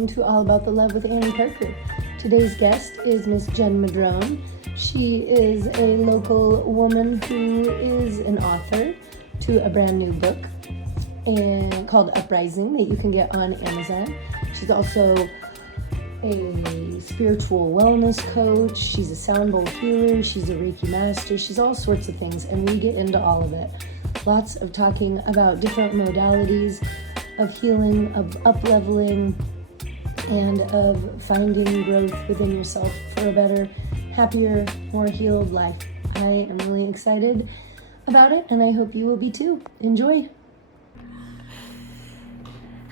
welcome to All About the Love with Annie Parker. Today's guest is Miss Jen Madrone. She is a local woman who is an author to a brand new book called UpRising that you can get on Amazon. She's also a spiritual wellness coach. She's a sound bowl healer. She's a Reiki Master. She's all sorts of things, and we get into all of it. Lots of talking about different modalities of healing, of up-leveling, and of finding growth within yourself for a better, happier, more healed life. I am really excited about it, and I hope you will be too. Enjoy.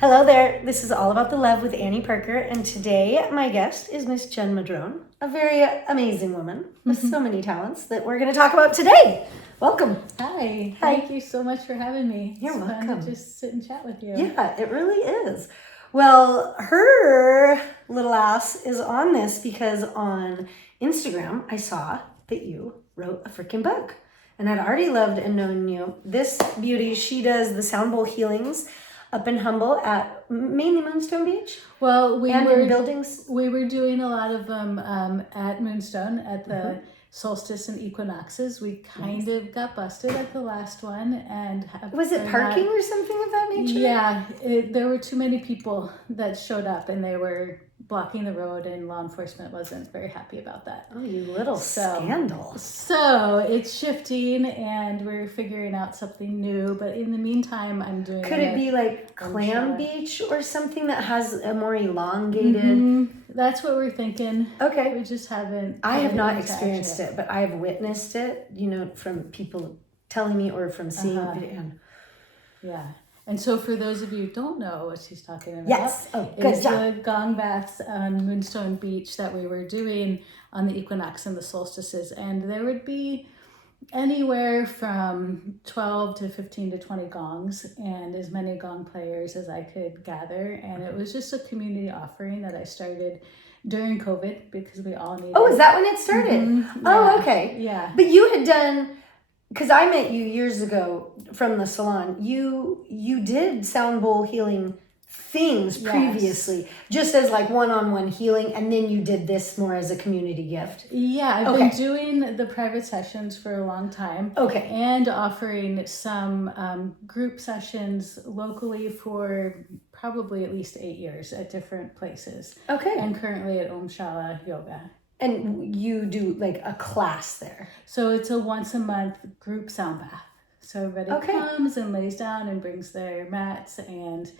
Hello there. This is All About the Love with Annie Parker, and today my guest is Miss Jen Madrone, a very amazing woman with so many talents that we're going to talk about today. Welcome. Hi. Thank you so much for having me. You're welcome. Fun to just sit and chat with you. Yeah, it really is. Well, her little ass is on this because on Instagram I saw that you wrote a freaking book, and I'd already loved and known you. This beauty, she does the sound bowl healings up in Humble at mainly Moonstone Beach. Well, we and were in buildings. We were doing a lot of them at Moonstone at the solstice and equinoxes. We kind of got busted at the last one, and was it parking or something of that nature? Yeah, there were too many people that showed up, and they were blocking the road, and law enforcement wasn't very happy about that. Oh, you little scandal. So it's shifting, and we're figuring out something new, but in the meantime, I'm doing Could it be like Clam Beach or something that has a more elongated... That's what we're thinking. Okay. We just haven't... I have not experienced it, but I have witnessed it, from people telling me or from seeing it. Yeah. And so for those of you who don't know what she's talking about, yes. it's the gong baths on Moonstone Beach that we were doing on the equinox and the solstices. And there would be anywhere from 12 to 15 to 20 gongs and as many gong players as I could gather. And it was just a community offering that I started during COVID because we all needed... Oh, is that when it started? Mm-hmm. Oh, Yeah. okay. Yeah. But you had done... Because I met you years ago from the salon. You did sound bowl healing things previously, just as like one-on-one healing, and then you did this more as a community gift. Yeah, I've been doing the private sessions for a long time. Okay. And offering some group sessions locally for probably at least 8 years at different places. Okay. And currently at Om Shala Yoga. And you do like a class there. So it's a once a month group sound bath. So everybody comes and lays down and brings their mats, and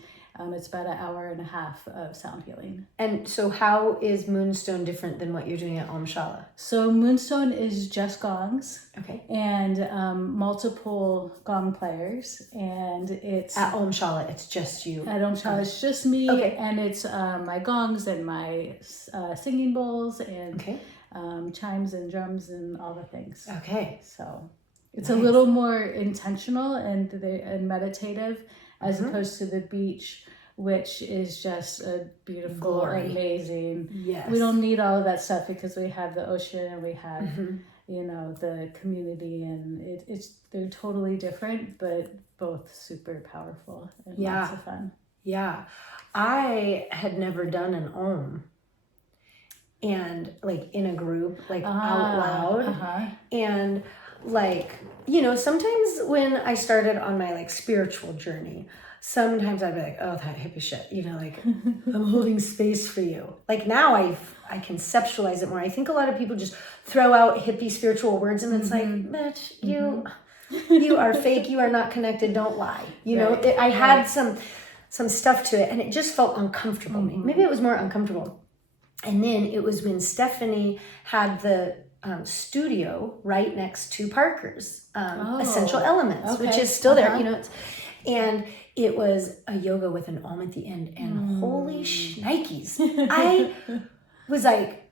it's about an hour and a half of sound healing. And so how is Moonstone different than what you're doing at Om Shala? So Moonstone is just gongs. Okay. And multiple gong players. And it's... At Om Shala, it's just you. At Om Shala, it's just me. Okay. And it's my gongs and my singing bowls and chimes and drums and all the things. Okay. So it's a little more intentional and meditative as opposed to the beach, which is just a beautiful, amazing. Yes. We don't need all of that stuff because we have the ocean and we have, the community, and they're totally different, but both super powerful and lots of fun. Yeah. I had never done an Om. And like in a group, like out loud. And like, sometimes when I started on my like spiritual journey, sometimes I'd be like, oh, that hippie shit, like I'm holding space for you. Like now I conceptualize it more. I think a lot of people just throw out hippie spiritual words, and it's like, bitch, you are fake. You are not connected. Don't lie. I had some stuff to it, and it just felt uncomfortable. Maybe it was more uncomfortable. And then it was when Stephanie had the studio right next to Parker's Essential Elements, which is still there, and it was a yoga with an Om at the end, and holy shnikes. I was like,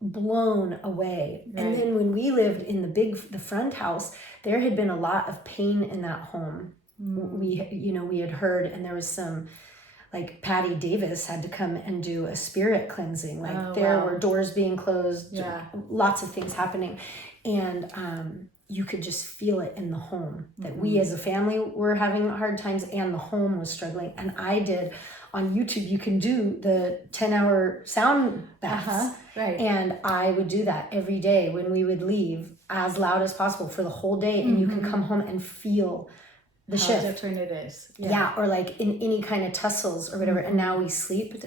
blown away. Right. And then when we lived in the front house, there had been a lot of pain in that home. We had heard, and there was some... Like Patty Davis had to come and do a spirit cleansing. Like there were doors being closed, lots of things happening. And you could just feel it in the home, that we as a family were having hard times and the home was struggling. And I did, on YouTube, you can do the 10-hour sound baths. Right. And I would do that every day when we would leave, as loud as possible for the whole day. And you can come home and feel the How shift. different it is. Yeah. Or like in any kind of tussles or whatever. And now we sleep.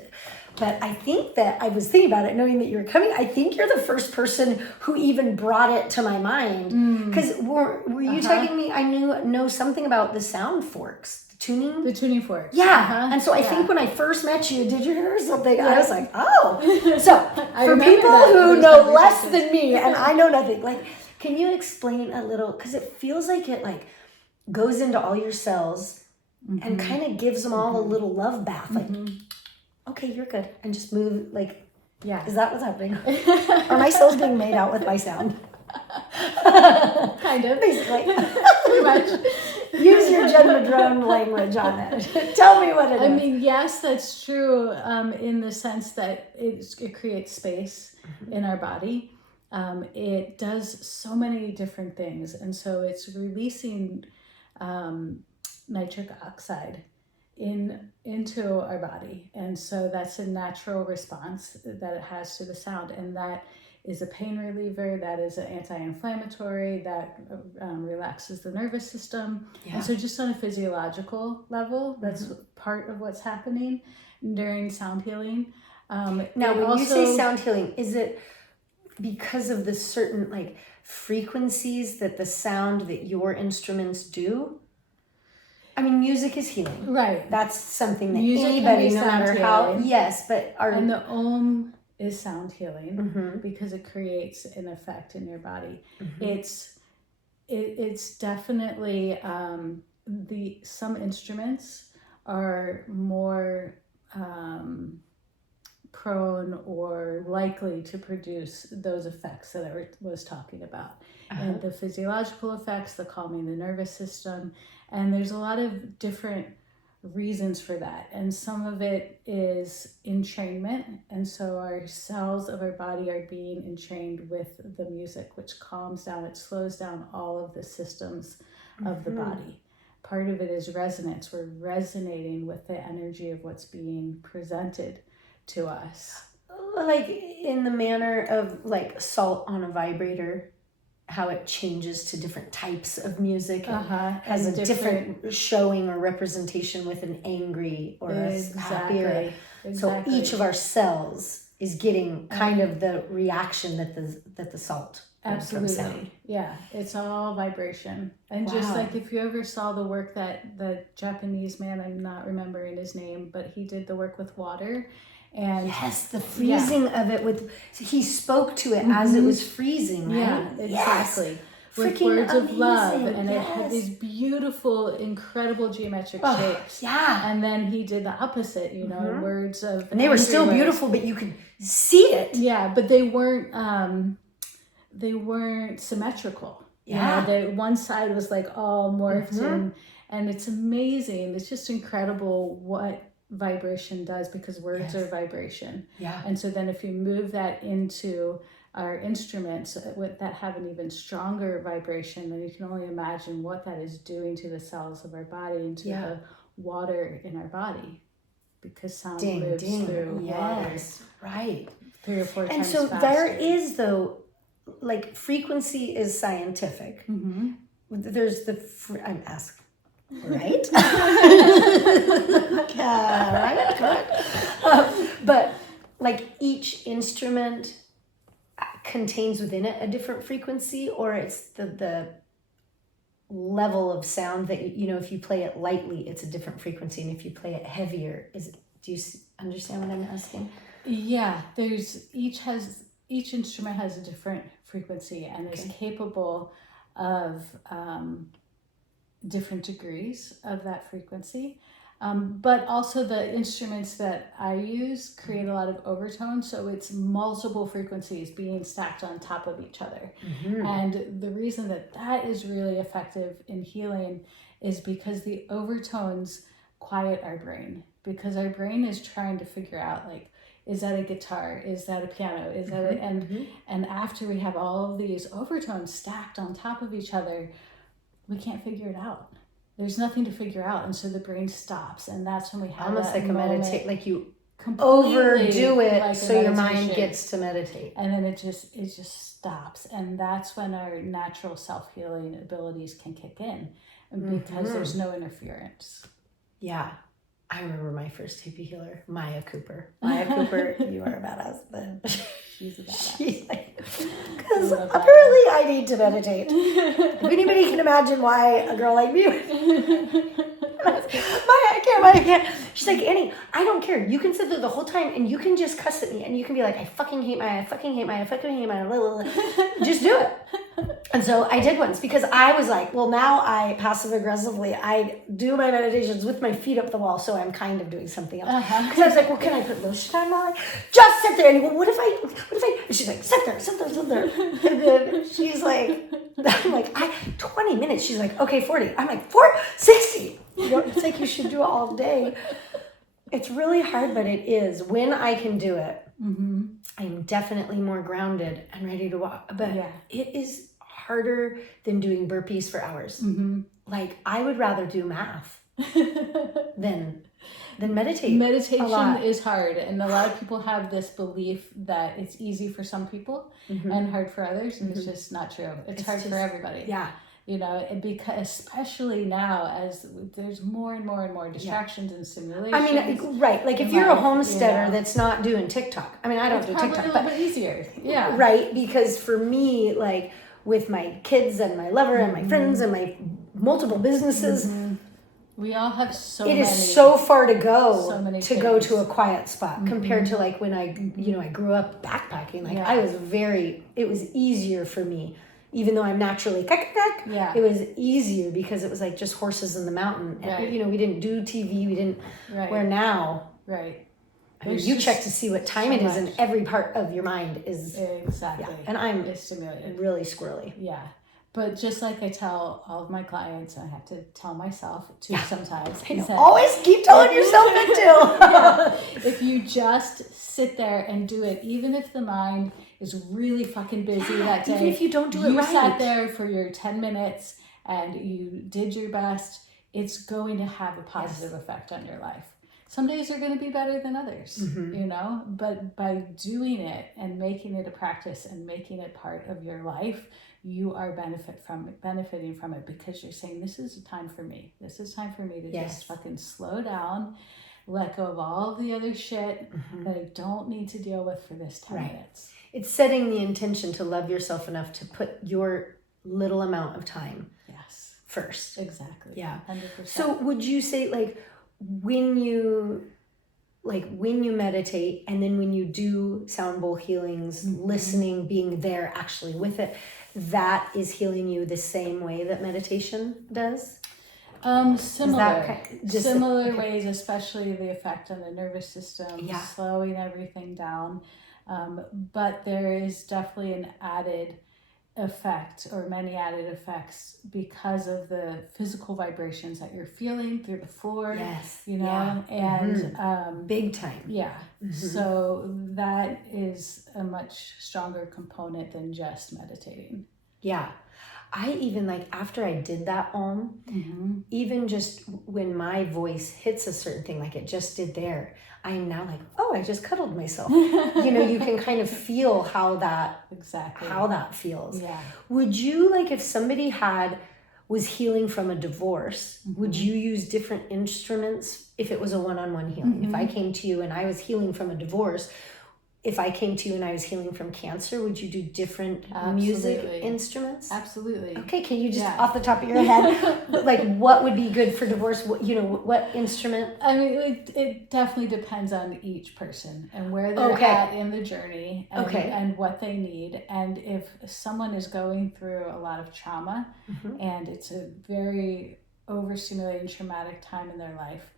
But I think that I was thinking about it, knowing that you were coming. I think you're the first person who even brought it to my mind. Because were you telling me I know something about the sound forks, the tuning forks? Yeah. And so I think when I first met you, did you hear something? I was like, oh. So for people who know less than me, and I know nothing, like, can you explain a little? Because it feels like it like goes into all your cells and kind of gives them all a little love bath, like. Okay, you're good. And just move, like, is that what's happening? Are my cells being made out with my sound? Kind of. Basically. Pretty much. Use your Jen Madrone language on it. Tell me what it is. I mean, yes, that's true in the sense that it creates space in our body. It does so many different things. And so it's releasing nitric oxide into our body, and so that's a natural response that it has to the sound, and that is a pain reliever, that is an anti-inflammatory, that relaxes the nervous system. And so just on a physiological level, that's part of what's happening during sound healing. Now when you say sound healing, is it because of the certain like frequencies that the sound that your instruments do? I mean, music is healing. Right. That's something that music anybody, no matter how, but and the Om is sound healing because it creates an effect in your body. It's definitely some instruments are more prone or likely to produce those effects that I was talking about. And the physiological effects, the calming the nervous system. And there's a lot of different reasons for that. And some of it is entrainment. And so our cells of our body are being entrained with the music, which calms down, it slows down all of the systems of the body. Part of it is resonance. We're resonating with the energy of what's being presented to us. Like in the manner of like salt on a vibrator, how it changes to different types of music, has a different showing or representation with an angry or a happier. So each of our cells is getting kind of the reaction that the salt. Absolutely. Yeah, it's all vibration. And just like if you ever saw the work that the Japanese man, I'm not remembering his name, but he did the work with water. And yes, the freezing of it he spoke to it as it was freezing, right? Yeah, exactly. With words of love, and it had these beautiful, incredible geometric shapes. Yeah. And then he did the opposite, words of. And they were still beautiful, but you could see it. Yeah, but they weren't symmetrical. Yeah. One side was like all morphed and it's amazing. It's just incredible what vibration does, because words are vibration. Yeah. And so then if you move that into our instruments that have an even stronger vibration, then you can only imagine what that is doing to the cells of our body and to the water in our body, because sound moves through water. Right. 3 or 4 times faster. And so there is, though, like frequency is scientific. There's I'm asking. Right? Right? Good. But like each instrument contains within it a different frequency, or it's the level of sound that, if you play it lightly, it's a different frequency. And if you play it heavier, do you understand what I'm asking? Yeah, each instrument has a different frequency and is capable of different degrees of that frequency. But also the instruments that I use create a lot of overtones, so it's multiple frequencies being stacked on top of each other. And the reason that is really effective in healing is because the overtones quiet our brain, because our brain is trying to figure out, like, Is that a guitar? Is that a piano? Is that a, and after we have all of these overtones stacked on top of each other, we can't figure it out. There's nothing to figure out, and so the brain stops, and that's when we have almost that like a moment, meditate, like you overdo it like so your mind gets to meditate, and then it just stops, and that's when our natural self-healing abilities can kick in, because there's no interference. Yeah. I remember my first hippie healer, Maya Cooper. Maya Cooper, you are a badass. But She's a badass. She's like, because apparently I need to meditate. If anybody can imagine why a girl like me Maya, I can't. She's like, Annie, I don't care. You can sit there the whole time and you can just cuss at me and you can be like, I fucking hate Maya, I fucking hate Maya, I fucking hate Maya, blah, blah, blah. Just do it. And so I did once because I was like, well, now I passive aggressively, I do my meditations with my feet up the wall, so I'm kind of doing something else. Because I was like, well, can I put lotion on my leg? Just sit there. And well, what if I, and she's like, sit there. And then she's like, I'm like, 20 minutes. She's like, okay, 40. I'm like, 60. You know, it's like you should do it all day. It's really hard, but it is. When I can do it, I'm definitely more grounded and ready to walk. But it is harder than doing burpees for hours. Like, I would rather do math than meditate. Meditation is hard, and a lot of people have this belief that it's easy for some people and hard for others, and it's just not true. It's hard for everybody. Yeah. You know, and because especially now as there's more and more distractions and stimulations. I mean, right. Like if you're a homesteader that's not doing TikTok. I mean, I don't do TikTok. It's probably a little bit easier. Yeah. Right. Because for me, like with my kids and my lover and my friends and my multiple businesses, we all have it is so far to go go to a quiet spot compared to like when I grew up backpacking. Like it was easier for me. Even though I'm naturally it was easier because it was like just horses in the mountain. And, you know, we didn't do TV. We didn't. Where now, I mean, you check to see what time it is, and every part of your mind is exactly. Yeah. And I'm stimulated, really squirrely. Yeah, but just like I tell all of my clients, and I have to tell myself too sometimes. I know. Always keep telling yourself that too. If you just sit there and do it, even if the mind is really fucking busy that day. Even if you don't do it right. You sat there for your 10 minutes and you did your best, it's going to have a positive effect on your life. Some days are going to be better than others, you know, but by doing it and making it a practice and making it part of your life, you are benefiting from it because you're saying, this is a time for me. This is time for me to just fucking slow down, let go of all of the other shit that I don't need to deal with for this 10 minutes. It's setting the intention to love yourself enough to put your little amount of time first. Exactly. Yeah. 100%. So would you say like when you meditate and then when you do sound bowl healings, listening, being there actually with it, that is healing you the same way that meditation does? Similar ways, especially the effect on the nervous system, slowing everything down. But there is definitely an added effect or many added effects because of the physical vibrations that you're feeling through the floor, you know, and big time. Yeah. So that is a much stronger component than just meditating. Yeah. I even like after I did that even just when my voice hits a certain thing, like it just did there, I'm now like, oh, I just cuddled myself. You know, you can kind of feel how that feels. Yeah. Would you like if somebody was healing from a divorce, would you use different instruments if it was a one-on-one healing? If I came to you and I was healing from a divorce, if I came to you and I was healing from cancer, would you do different music instruments? Absolutely. Okay, can you just off the top of your head, like what would be good for divorce? What instrument? I mean, it definitely depends on each person and where they're at in the journey and what they need. And if someone is going through a lot of trauma and it's a very overstimulating, traumatic time in their life,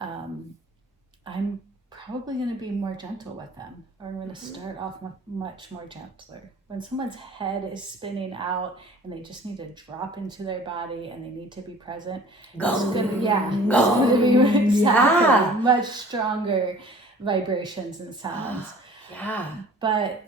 I'm probably going to be more gentle with them, or I'm going to start off much more gentler. When someone's head is spinning out and they just need to drop into their body and they need to be present, it's going to be much stronger vibrations and sounds. But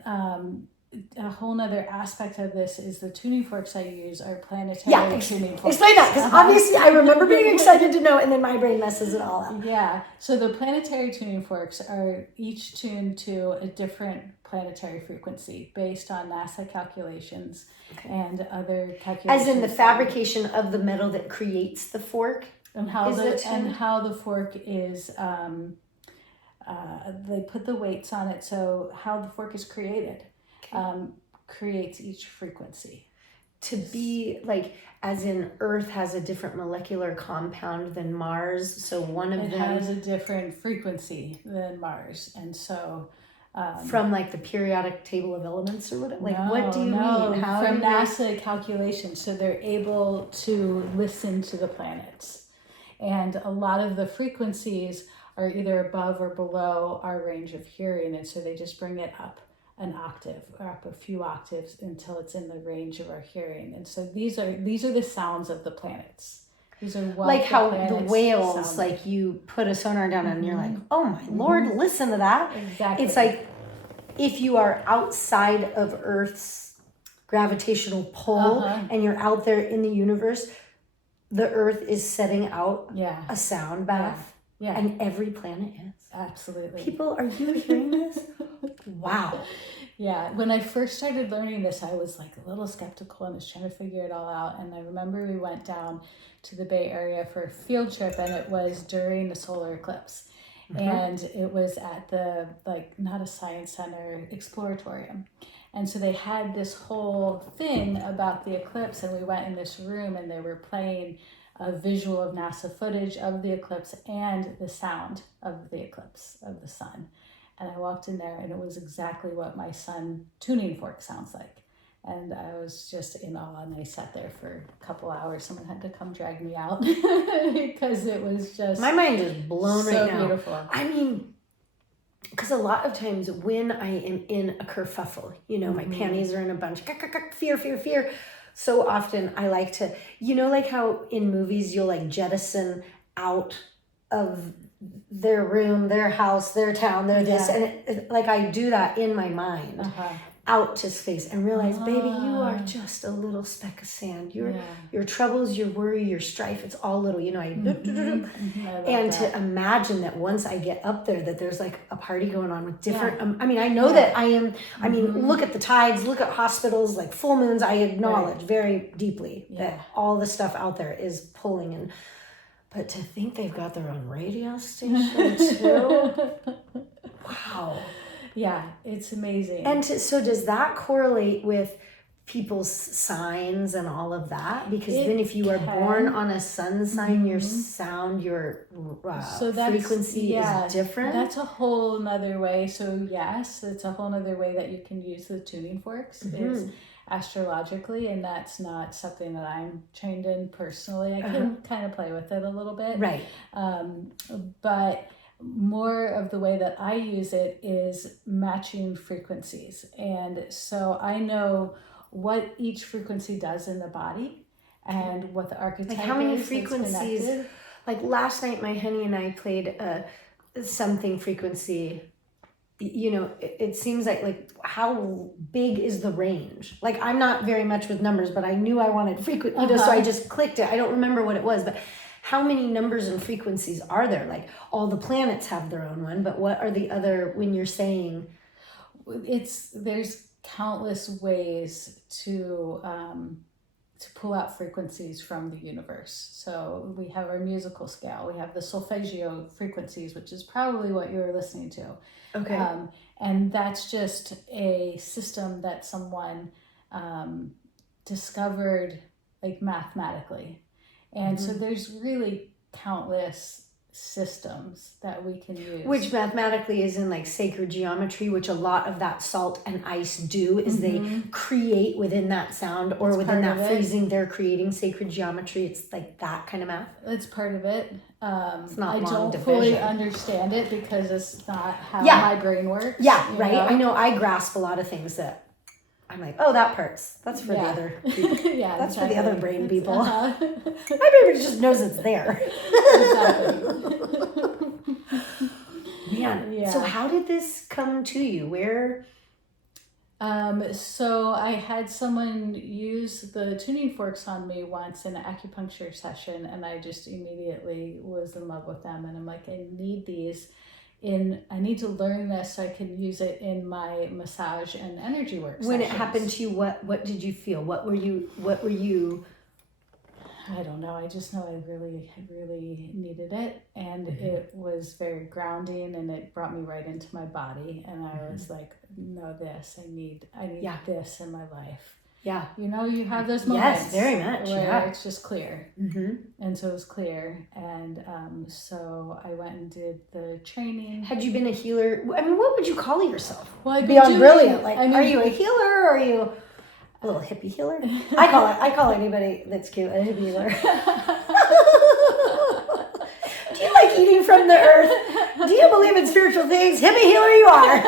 a whole nother aspect of this is the tuning forks I use are planetary tuning forks. Explain that, because obviously I remember being excited to know, and then my brain messes it all up. Yeah, so the planetary tuning forks are each tuned to a different planetary frequency based on NASA calculations and other calculations. As in the fabrication of the metal that creates the fork? And how the fork is, they put the weights on it, so how the fork is created. Creates each frequency. To be like, as in Earth has a different molecular compound than Mars, so one of them has a different frequency than Mars, and so from like the periodic table of elements or whatever. Like, what do you mean? How from NASA calculations, so they're able to listen to the planets, and a lot of the frequencies are either above or below our range of hearing, and so they just bring it up an octave or up a few octaves until it's in the range of our hearing. And so these are the sounds of the planets. These are what like how the whales, like you put a sonar down and you're like, oh my Lord, listen to that. Exactly. It's like if you are outside of Earth's gravitational pull and you're out there in the universe, the Earth is setting out a sound bath. Yeah. And every planet is. Absolutely. People, are you hearing this? Wow. Yeah. When I first started learning this, I was like a little skeptical and was trying to figure it all out. And I remember we went down to the Bay Area for a field trip, and it was during the solar eclipse. And it was at the, like, not a science center, exploratorium. And so they had this whole thing about the eclipse, and we went in this room and they were playing a visual of NASA footage of the eclipse and the sound of the eclipse of the sun. And I walked in there and it was exactly what my sun tuning fork sounds like. And I was just in awe, and I sat there for a couple hours. Someone had to come drag me out because it was just... My mind is blown so right now. So beautiful. I mean, because a lot of times when I am in a kerfuffle, you know, my panties are in a bunch, fear. So often I like to, you know, like how in movies you'll like jettison out of their room, their house, their town, their this, and like I do that in my mind out to space and realize, baby, you are just a little speck of sand. Your troubles, your worry, your strife, it's all little, you know, and to imagine that once I get up there, that there's like a party going on with different, I mean, I know that I am, I mean, look at the tides, look at hospitals, like full moons, I acknowledge very deeply that all the stuff out there is pulling in. But to think they've got their own radio station too, wow. Yeah, it's amazing. And so does that correlate with people's signs and all of that? Because then if you are born on a sun sign, your sound, your frequency is different? That's a whole nother way. So yes, it's a whole nother way that you can use the tuning forks is astrologically, and that's not something that I'm trained in personally. I can kind of play with it a little bit. Right. But more of the way that I use it is matching frequencies. And so I know what each frequency does in the body and what the archetype is. Like how many frequencies? Like last night, my honey and I played something frequency. You know, it seems like how big is the range? Like I'm not very much with numbers, but I knew I wanted frequency, you know, so I just clicked it. I don't remember what it was, but how many numbers and frequencies are there? Like all the planets have their own one, but what are the other, when you're saying? There's countless ways to pull out frequencies from the universe. So we have our musical scale. We have the solfeggio frequencies, which is probably what you're listening to. Okay. And that's just a system that someone discovered like mathematically. And so there's really countless systems that we can use. Which mathematically is in like sacred geometry, which a lot of that salt and ice do is they create within that sound or it's within that freezing, they're creating sacred geometry. It's like that kind of math. It's part of it. It's not I don't fully understand it because it's not how my brain works. Yeah, right. Know? I know I grasp a lot of things that I'm like, oh, that's for the other people. That's for the other brain people. My brain just knows it's there. Exactly. man. Yeah. So how did this come to you? Where? So I had someone use the tuning forks on me once in an acupuncture session, and I just immediately was in love with them. And I'm like, I need these I need to learn this so I can use it in my massage and energy work When sessions. it happened to you, what did you feel? What were you? I don't know. I just know I really needed it, and it was very grounding, and it brought me right into my body. And I was like, "No, I need this in my life." Yeah. You know, you have those moments. Yes, very much. Where it's just clear, Mm-hmm. and so it was clear, and so I went and did the training. Had you been a healer? I mean, what would you call yourself? Well, Beyond brilliant. Like, are you a healer or are you a little hippie healer? I call anybody that's cute a hippie healer. Do you like eating from the earth? Do you believe in spiritual things? Hippie healer you are.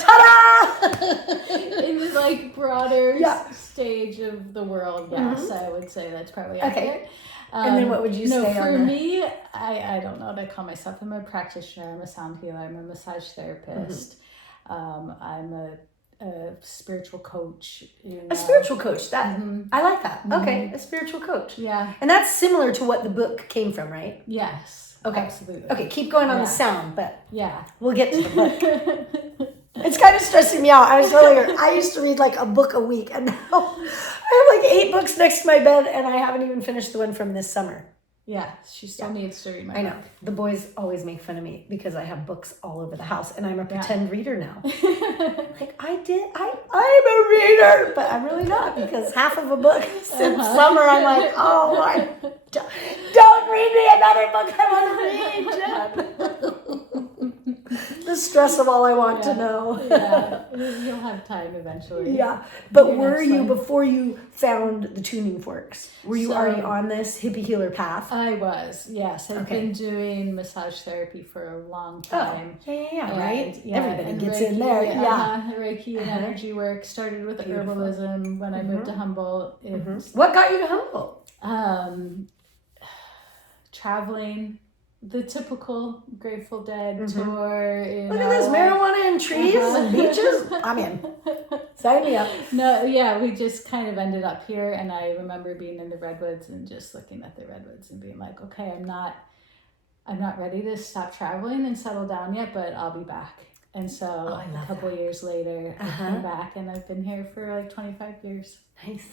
Ta-da! In the like broader stage of the world, yes, I would say that's probably accurate. And then what would you say for on me, I don't know what I call myself. I'm a practitioner, I'm a sound healer, I'm a massage therapist. I'm a spiritual coach. A spiritual coach. That I like that. Okay, a spiritual coach. Yeah. And that's similar to what the book came from, right? Yes. Okay. Absolutely. Okay, keep going on the sound, but we'll get to the book. It's kind of stressing me out. I was earlier, I used to read like a book a week, and now I have like 8 books next to my bed, and I haven't even finished the one from this summer. Yeah, she still needs to read my book. I know. The boys always make fun of me because I have books all over the house, and I'm a pretend reader now. Like, I'm a reader, but I'm really not, because half of a book since summer, I'm like, oh my, don't read me another book I want to read. The stress of all I want to know. You'll have time eventually. Yeah, but were you, before you found the tuning forks, were you already on this hippie healer path? I was, yes. I've been doing massage therapy for a long time. Right? Yeah, everybody gets Reiki, in there. Reiki and energy work. Started with herbalism when I moved to Humboldt. What got you to Humboldt? Traveling. The typical Grateful Dead tour. Look at this, marijuana and trees and beaches. I'm in. Sign me up. No, yeah, we just kind of ended up here, and I remember being in the redwoods and just looking at the redwoods and being like, okay, I'm not ready to stop traveling and settle down yet, but I'll be back. And so a couple of years later, I came back, and I've been here for like 25 years. Nice.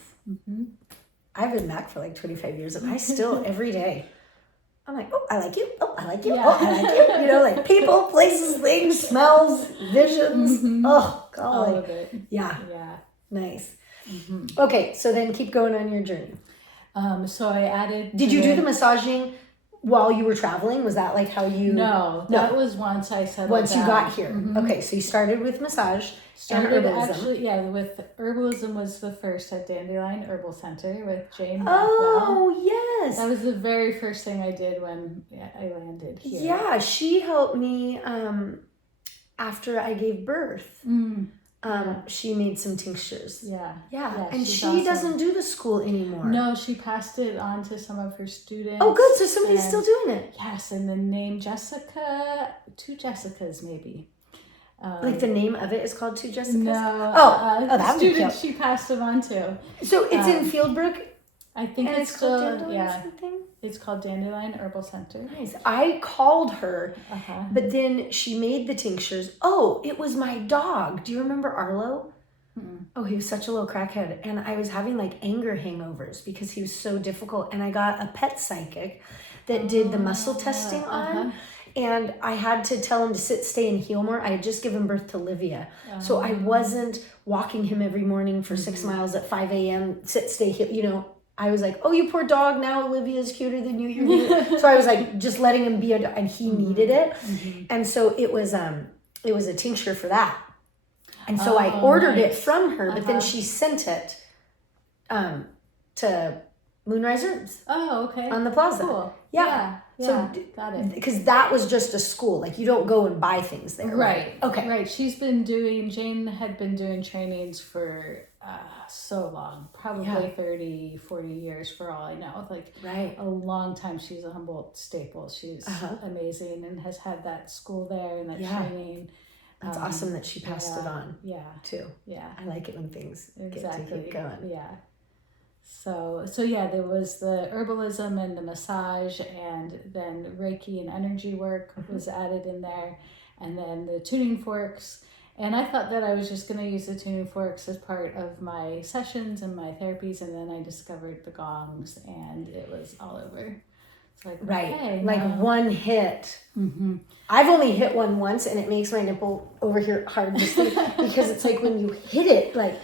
I've been back for like 25 years, and I still every day. I'm like, oh, I like you. Oh, I like you. Oh, I like you. You know, like people, places, things, smells, visions. Oh, golly. All of it. Yeah. Nice. Okay, so then keep going on your journey. So I added... Did you do the massaging while you were traveling? Was that like how you... No, that was once I settled Once down. you got here. Okay, so you started with massage and herbalism. Actually, with herbalism was the first at Dandelion Herbal Center with Jane. Oh, yes. That was the very first thing I did when I landed here. Yeah, she helped me after I gave birth. She made some tinctures. Yeah. And she awesome. doesn't do the school anymore. No, she passed it on to some of her students. Oh, good. So somebody's still doing it. Yes, and the name Jessica, 2 Jessicas maybe. Like the name of it is called 2 Jessicas? No. That would be cute. She passed them on to. So it's in Fieldbrook? I think and it's still, called Dandelion something? It's called Dandelion Herbal Center. Nice. I called her, but then she made the tinctures. Oh, it was my dog. Do you remember Arlo? Oh, he was such a little crackhead. And I was having like anger hangovers because he was so difficult. And I got a pet psychic that did the muscle testing on. And I had to tell him to sit, stay, and heal more. I had just given birth to Livia. So I wasn't walking him every morning for 6 miles at 5 a.m. Sit, stay, heal, you know. I was like, oh, you poor dog. Now Olivia's cuter than you. So I was like, just letting him be and he needed it. And so it was a tincture for that. And so I ordered it from her, but then she sent it to Moonrise Herbs. Oh, okay. On the plaza. Cool. Yeah. got it. Because that was just a school. Like, you don't go and buy things there. Right. Okay. Right. Jane had been doing trainings for so long, probably 30, 40 years for all I know. Like, a long time. She's a Humboldt staple. She's amazing and has had that school there and that training. That's awesome that she passed it on. Yeah. Too. Yeah. I like it when things get to keep going. Yeah. So there was the herbalism and the massage, and then Reiki and energy work was added in there, and then the tuning forks. And I thought that I was just going to use the tuning forks as part of my sessions and my therapies, and then I discovered the gongs, and it was all over. It's like, one hit. Mm-hmm. I've only hit one once, and it makes my nipple over here hard to sleep because it's like when you hit it, like,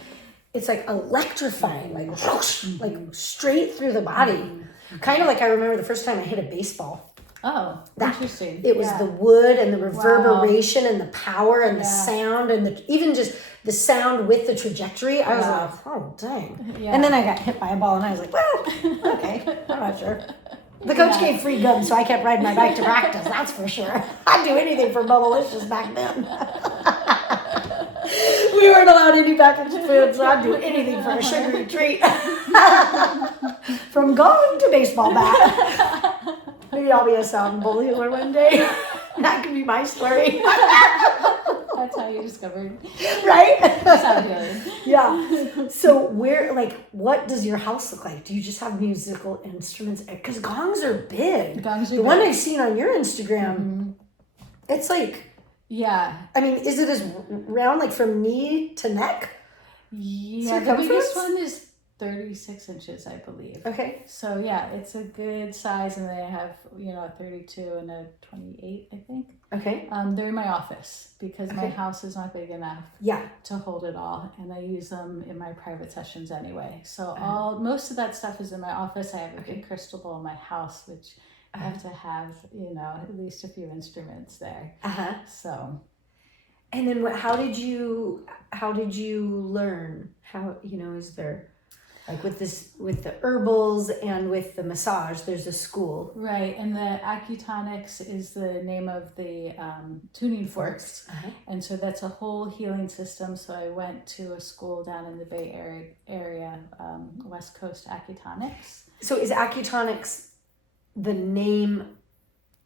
it's like electrifying, like whoosh, like straight through the body. Kind of like I remember the first time I hit a baseball. Oh, interesting. It was the wood and the reverberation and the power and the sound and even just the sound with the trajectory. I was like, oh, dang. Yeah. And then I got hit by a ball and I was like, well, okay, I'm not sure. The coach gave free gum, so I kept riding my bike to practice, that's for sure. I'd do anything for Bubblicious back then. We weren't allowed any packaged food, so I'd do anything for a sugary treat. From gong to baseball bat. Maybe I'll be a sound bowl healer one day. That could be my story. That's how you discovered. Right? Sound healing. Yeah. So what does your house look like? Do you just have musical instruments? Because gongs are big. The one I've seen on your Instagram, it's like... Yeah. I mean, is it as round, like from knee to neck? Yeah, the biggest one is 36 inches, I believe. Okay. So, yeah, it's a good size, and they have, a 32 and a 28, I think. Okay. They're in my office because my house is not big enough to hold it all, and I use them in my private sessions anyway. So, most of that stuff is in my office. I have a big crystal bowl in my house, which... I have to have, at least a few instruments there. So. And then how did you learn? How, is there, like with the herbals and with the massage, there's a school. Right. And the Acutonics is the name of the tuning forks. And so that's a whole healing system. So I went to a school down in the Bay Area, West Coast Acutonics. So is Acutonics the name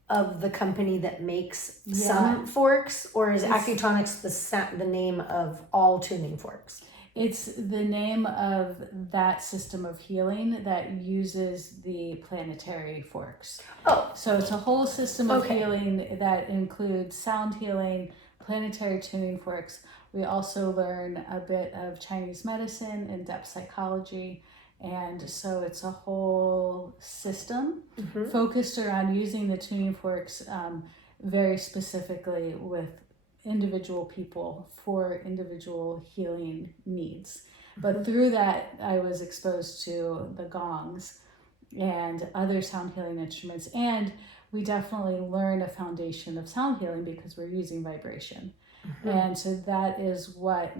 of the company that makes some forks, or is Acutonics the name of all tuning forks? It's the name of that system of healing that uses the planetary forks. Oh. So it's a whole system of healing that includes sound healing, planetary tuning forks. We also learn a bit of Chinese medicine and depth psychology. And so it's a whole system focused around using the tuning forks very specifically with individual people for individual healing needs. But through that, I was exposed to the gongs and other sound healing instruments. And we definitely learn a foundation of sound healing because we're using vibration. And so that is what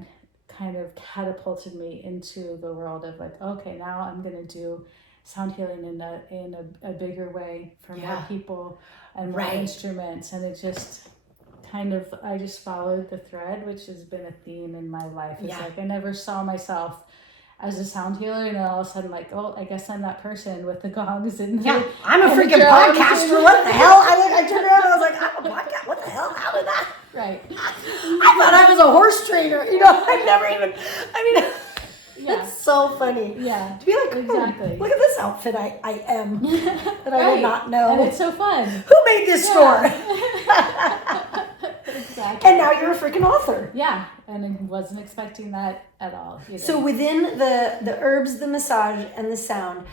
kind of catapulted me into the world of like, okay, now I'm going to do sound healing in a bigger way for more people and more instruments. And it just I just followed the thread, which has been a theme in my life. It's like, I never saw myself as a sound healer, and then all of a sudden, like, oh, I guess I'm that person with the gongs and I'm a freaking podcaster. What the hell? I turned around and I was like, I'm a podcast. What the hell? How did that? Right. I thought I was a horse trainer. I've never even. It's so funny. Yeah. To be like, exactly. Look at this outfit I am that I did not know. And it's so fun. Who made this store? Exactly. And now you're a freaking author. Yeah, and I wasn't expecting that at all either. So within the herbs, the massage, and the sound,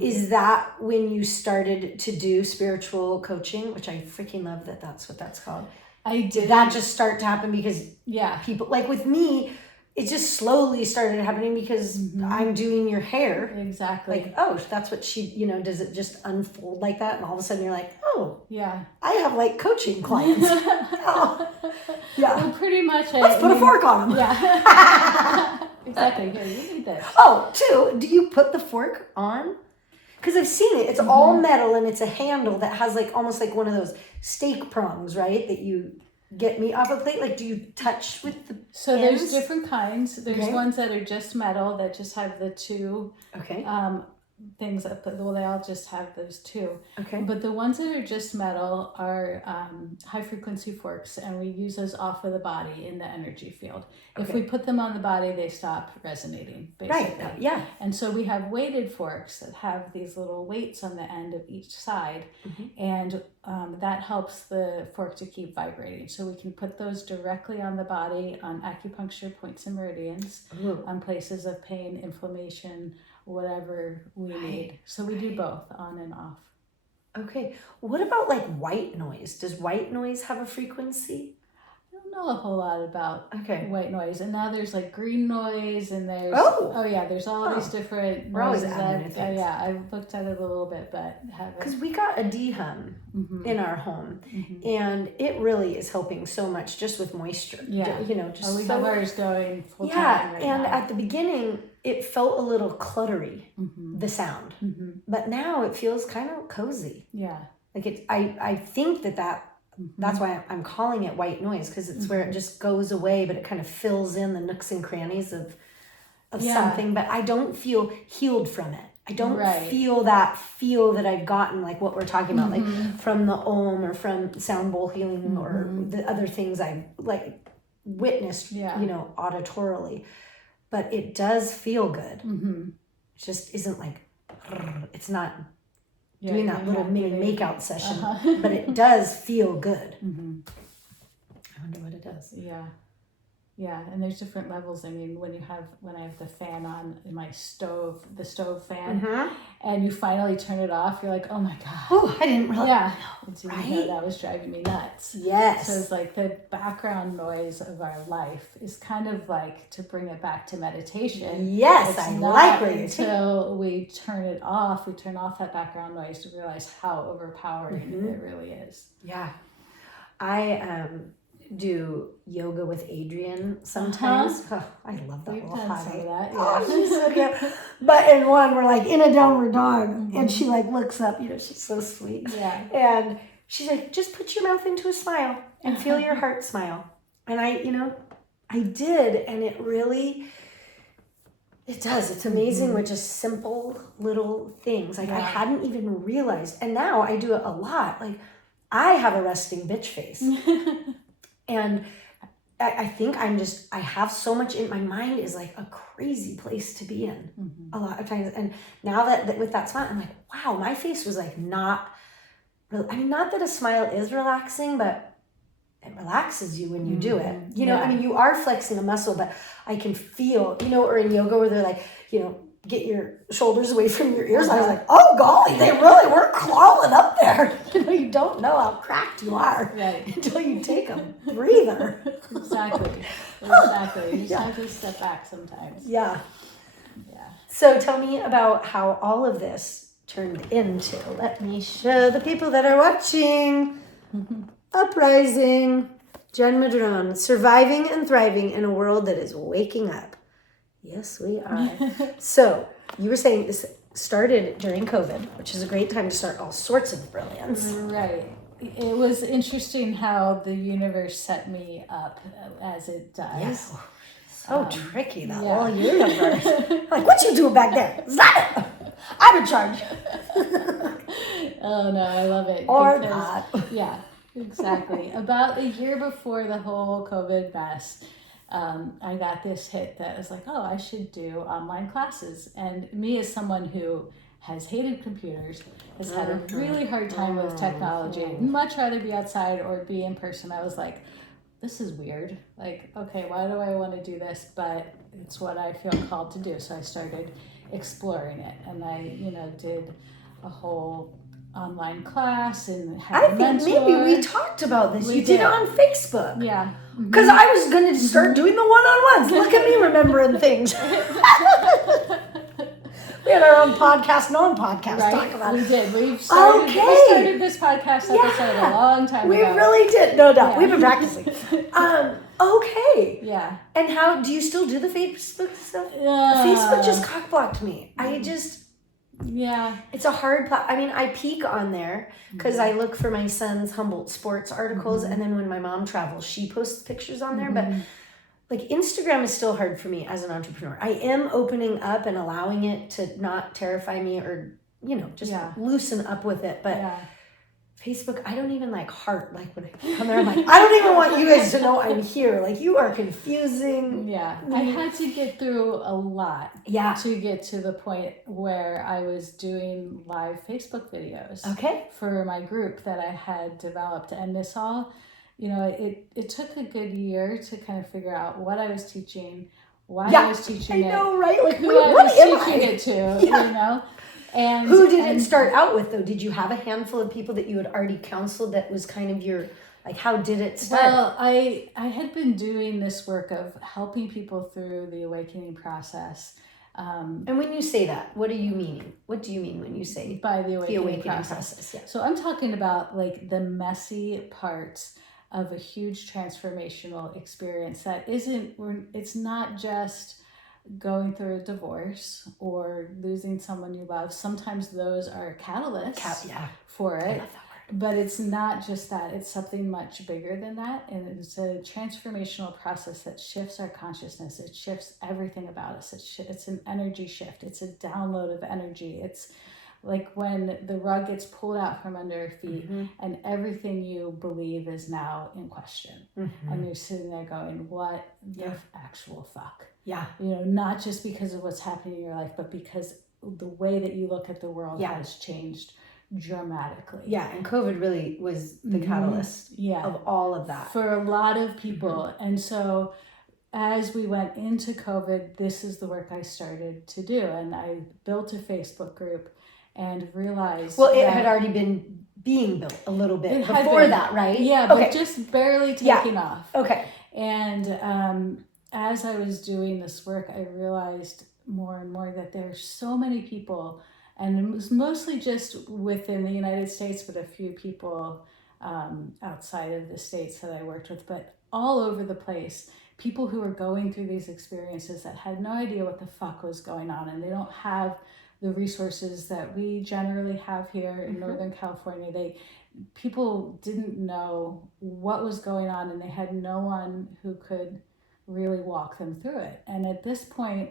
is that when you started to do spiritual coaching, which I freaking love that's what that's called. I did. Did that just start to happen because people, like with me, it just slowly started happening because I'm doing your hair. Exactly. Like, oh, that's what she, does it just unfold like that? And all of a sudden you're like, oh, yeah, I have like coaching clients. Well, pretty much. Let's put a fork on them. Yeah. Exactly. Here, you need this. Oh, do you put the fork on? Because I've seen it. It's all metal and it's a handle that has like almost like one of those steak prongs, right? That you get meat off a plate. Like, do you touch with the So ends? there's different kinds. There's ones that are just metal that just have the two things up. Well, they all just have those two. Okay. But the ones that are just metal are high frequency forks, and we use those off of the body in the energy field. If we put them on the body, they stop resonating, basically. Right. Yeah. And so we have weighted forks that have these little weights on the end of each side, and that helps the fork to keep vibrating. So we can put those directly on the body, on acupuncture points and meridians, on places of pain, inflammation, whatever we need. So we do both, on and off. Okay. What about like white noise? Does white noise have a frequency? I don't know a whole lot about white noise. And now there's like green noise, and there's there's all these different noises. I've looked at it a little bit, but haven't. Because we got a D-hum in our home, and it really is helping so much just with moisture. Yeah. You know, just we have ours going full time right and now. at the beginning, it felt a little cluttery, the sound. But now it feels kind of cozy. Yeah. Like I think that's why I'm calling it white noise, because it's where it just goes away, but it kind of fills in the nooks and crannies of something. But I don't feel healed from it. I don't feel that I've gotten, like what we're talking about, like from the Om or from sound bowl healing or the other things I've like witnessed, you know, auditorily. But it does feel good. It just isn't like, it's not doing that little mini makeout session, but it does feel good. I wonder what it does. Yeah, and there's different levels. I mean, when I have the fan on in my stove, the stove fan, and you finally turn it off, you're like, oh my God. Oh, I didn't really know. So you know, that was driving me nuts. Yes. So it's like the background noise of our life is kind of like to bring it back to meditation. Yes, I like where you're until we turn it off, we turn off that background noise to realize how overpowering it really is. Yeah. I do yoga with Adrienne sometimes. Oh, I love that little hottie. Some of that, Oh, she's so cute. But in one, we're like in a downward dog, and she like looks up. You know, she's so sweet. Yeah. And she's like, just put your mouth into a smile and feel your heart smile. And I did, and it really, it does. It's amazing with just simple little things. Like I hadn't even realized, and now I do it a lot. Like I have a resting bitch face. And I think I have so much in my mind is like a crazy place to be in a lot of times. And now that with that smile, I'm like, wow, my face was like not that a smile is relaxing, but it relaxes you when you do it. You know, I mean, you are flexing a muscle, but I can feel, you know, or in yoga where they're like, you know, get your shoulders away from your ears. I was like, oh golly, they really were crawling up there. You know, you don't know how cracked you are until you take a breather. Exactly. You just have to step back sometimes. Yeah. So tell me about how all of this turned into, let me show the people that are watching. UpRising, Jen Madrone, surviving and thriving in a world that is waking up. Yes, we are. So you were saying this started during COVID, which is a great time to start all sorts of brilliance. Right. It was interesting how the universe set me up as it does. Yes. So tricky, that whole universe. Like, what you doing back there? Stop it! I'm in charge. Oh, no, I love it. Or not. Yeah, exactly. About a year before the whole COVID mess, I got this hit that was like, oh, I should do online classes. And me as someone who has hated computers, has had a really hard time with technology, I'd much rather be outside or be in person. I was like, this is weird. Like, okay, why do I want to do this? But it's what I feel called to do. So I started exploring it. And I, did a whole online class and had a mentor. Maybe we talked about this. You did it on Facebook. Yeah. Because I was going to start doing the one-on-ones. Look at me remembering things. We had our own podcast, non-podcast talk about it. We did. We started this podcast episode a long time ago. We really did. No doubt. We've been practicing. Okay. Yeah. And how, do you still do the Facebook stuff? Facebook just cock-blocked me. Yeah. It's a hard I mean, I peek on there because I look for my son's Humboldt sports articles, and then when my mom travels, she posts pictures on there. But like Instagram is still hard for me as an entrepreneur. I am opening up and allowing it to not terrify me or, just loosen up with it. But Facebook, I don't even like heart. Like when I come there, I'm like, I don't even want you guys to know I'm here. Like, you are confusing. Yeah. I had to get through a lot to get to the point where I was doing live Facebook videos for my group that I had developed. And this all, it took a good year to kind of figure out what I was teaching, why I was teaching it. I know, right? Like, who I was teaching it to, And who did it start out with, though? Did you have a handful of people that you had already counseled that was kind of your, like, how did it start? Well, I had been doing this work of helping people through the awakening process. And when you say that, what do you mean? What do you mean when you say by the awakening process? Yeah. So I'm talking about like the messy parts of a huge transformational experience that it's not just going through a divorce or losing someone you love. Sometimes those are catalysts for it. I love that word. But it's not just that. It's something much bigger than that. And it's a transformational process that shifts our consciousness. It shifts everything about us. It's an energy shift. It's a download of energy. It's like when the rug gets pulled out from under your feet and everything you believe is now in question. And you're sitting there going, what the actual fuck? Yeah. Not just because of what's happening in your life, but because the way that you look at the world has changed dramatically. Yeah, and COVID really was the catalyst of all of that. For a lot of people. And so as we went into COVID, this is the work I started to do. And I built a Facebook group and realized it had already been being built a little bit before that, right? Yeah, but just barely taking off. Okay. And as I was doing this work, I realized more and more that there's so many people, and it was mostly just within the United States, but a few people outside of the states that I worked with, but all over the place, people who are going through these experiences that had no idea what the fuck was going on, and they don't have the resources that we generally have here in Northern California. People didn't know what was going on, and they had no one who could really walk them through it. And at this point,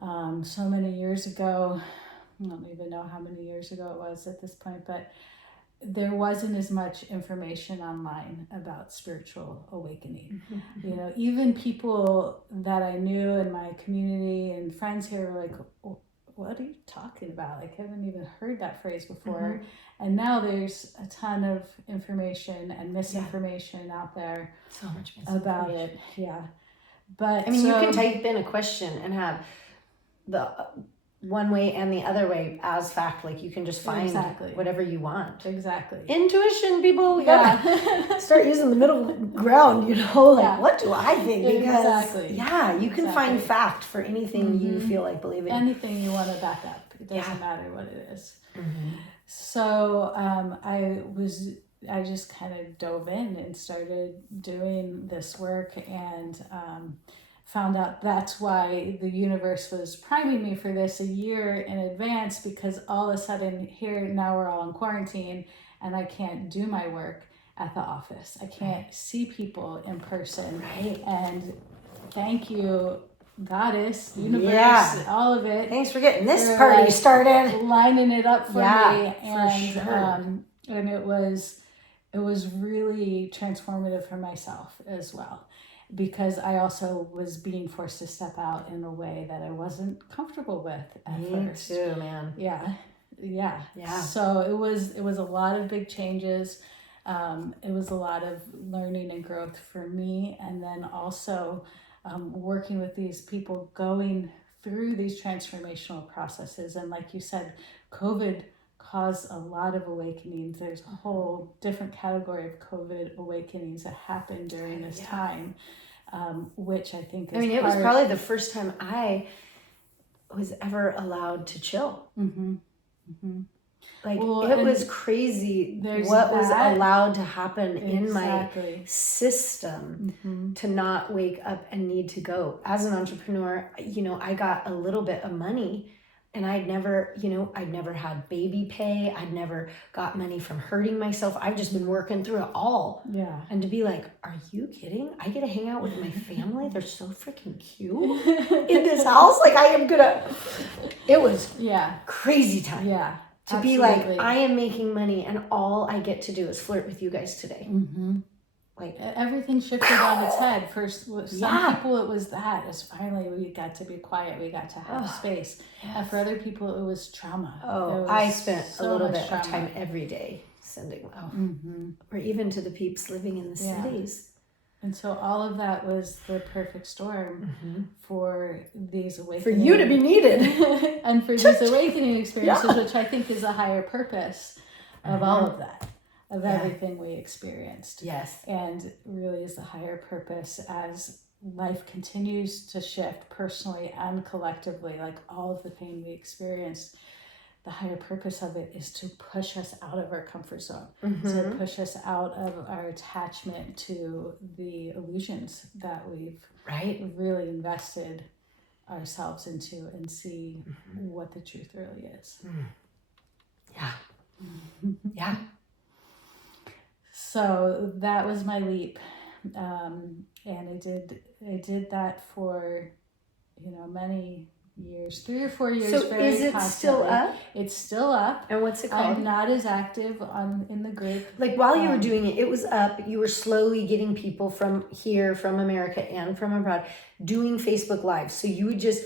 so many years ago, I don't even know how many years ago it was at this point, but there wasn't as much information online about spiritual awakening. Even people that I knew in my community and friends here were like, what are you talking about? Like, I haven't even heard that phrase before. And now there's a ton of information and misinformation out there. So much misinformation about it. Yeah. But I mean, you can type in a question and have the one way and the other way as fact. Like, you can just find whatever you want. Exactly. Intuition, people. We gotta start using the middle ground, what do I think? Because you can find fact for anything you feel like believing. Anything you want to back up. It doesn't matter what it is. So I just kind of dove in and started doing this work, and found out that's why the universe was priming me for this a year in advance, because all of a sudden here now we're all in quarantine and I can't do my work at the office. I can't see people in person. And thank you, Goddess, universe, all of it. Thanks for getting this party started. Lining it up for me. And for sure. And it was really transformative for myself as well, because I also was being forced to step out in a way that I wasn't comfortable with at first. Me too, man. Yeah. So it was a lot of big changes. It was a lot of learning and growth for me, and then also working with these people going through these transformational processes. And like you said, COVID caused a lot of awakenings. There's a whole different category of COVID awakenings that happened during this time. Which I think is it was probably the first time I was ever allowed to chill. Like, it was crazy what was allowed to happen in my system to not wake up and need to go. As an entrepreneur, I got a little bit of money And I'd never had baby pay. I'd never got money from hurting myself. I've just been working through it all. Yeah. And to be like, are you kidding? I get to hang out with my family. They're so freaking cute in this house. Like it was crazy time. Yeah. To be like, I am making money and all I get to do is flirt with you guys today. Mm-hmm. Like everything shifted on its head. For some people, it was that. It's finally we got to be quiet. We got to have space. Yes. And for other people, it was trauma. Oh, I spent a little bit of time every day sending love, or even to the peeps living in the cities. And so all of that was the perfect storm for these awakening. For you to be needed. And for these awakening experiences, which I think is a higher purpose of all of that, of everything we experienced. Yes. And really is the higher purpose as life continues to shift personally and collectively, like all of the pain we experienced. The higher purpose of it is to push us out of our comfort zone, to push us out of our attachment to the illusions that we've really invested ourselves into and see what the truth really is. Yeah. Yeah. So that was my leap. And I did that for, many years, 3 or 4 years. So is it still up? It's still up. And what's it called? I'm not as active in the group. Like while you were doing it, it was up. You were slowly getting people from here, from America and from abroad, doing Facebook Lives. So you would just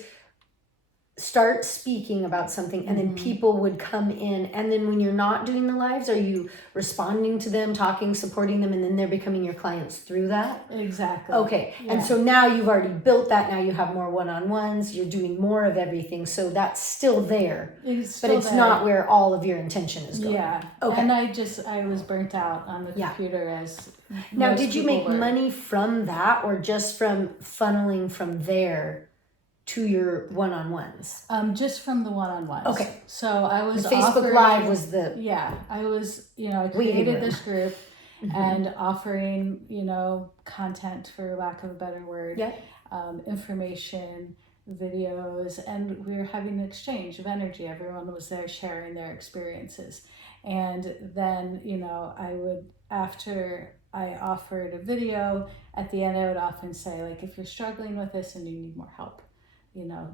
start speaking about something and then people would come in. And then when you're not doing the lives, are you responding to them, talking, supporting them, and then they're becoming your clients through that? Exactly. Okay. Yeah. And so now you've already built that. Now you have more one-on-ones. You're doing more of everything. So that's still there. But it's not where all of your intention is going. Yeah. Okay. And I was burnt out on the computer as now, did you make money from that or just from funneling from there to your one-on-ones? Just from the one-on-ones. Okay. So I was Facebook Live was the... Yeah. I was, I created this group and offering, content, for lack of a better word, information, videos, and we were having an exchange of energy. Everyone was there sharing their experiences. And then, after I offered a video, at the end I would often say, like, if you're struggling with this and you need more help,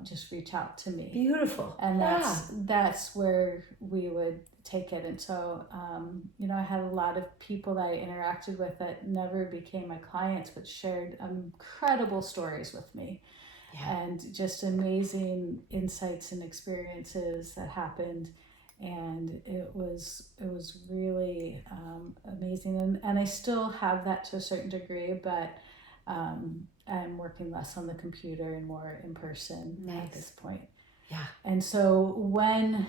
just reach out to me. Beautiful. And that's where we would take it. And so, I had a lot of people that I interacted with that never became my clients, but shared incredible stories with me. Yeah. And just amazing insights and experiences that happened. And it was really amazing. And I still have that to a certain degree, but I'm working less on the computer and more in person at this point. Yeah. And so when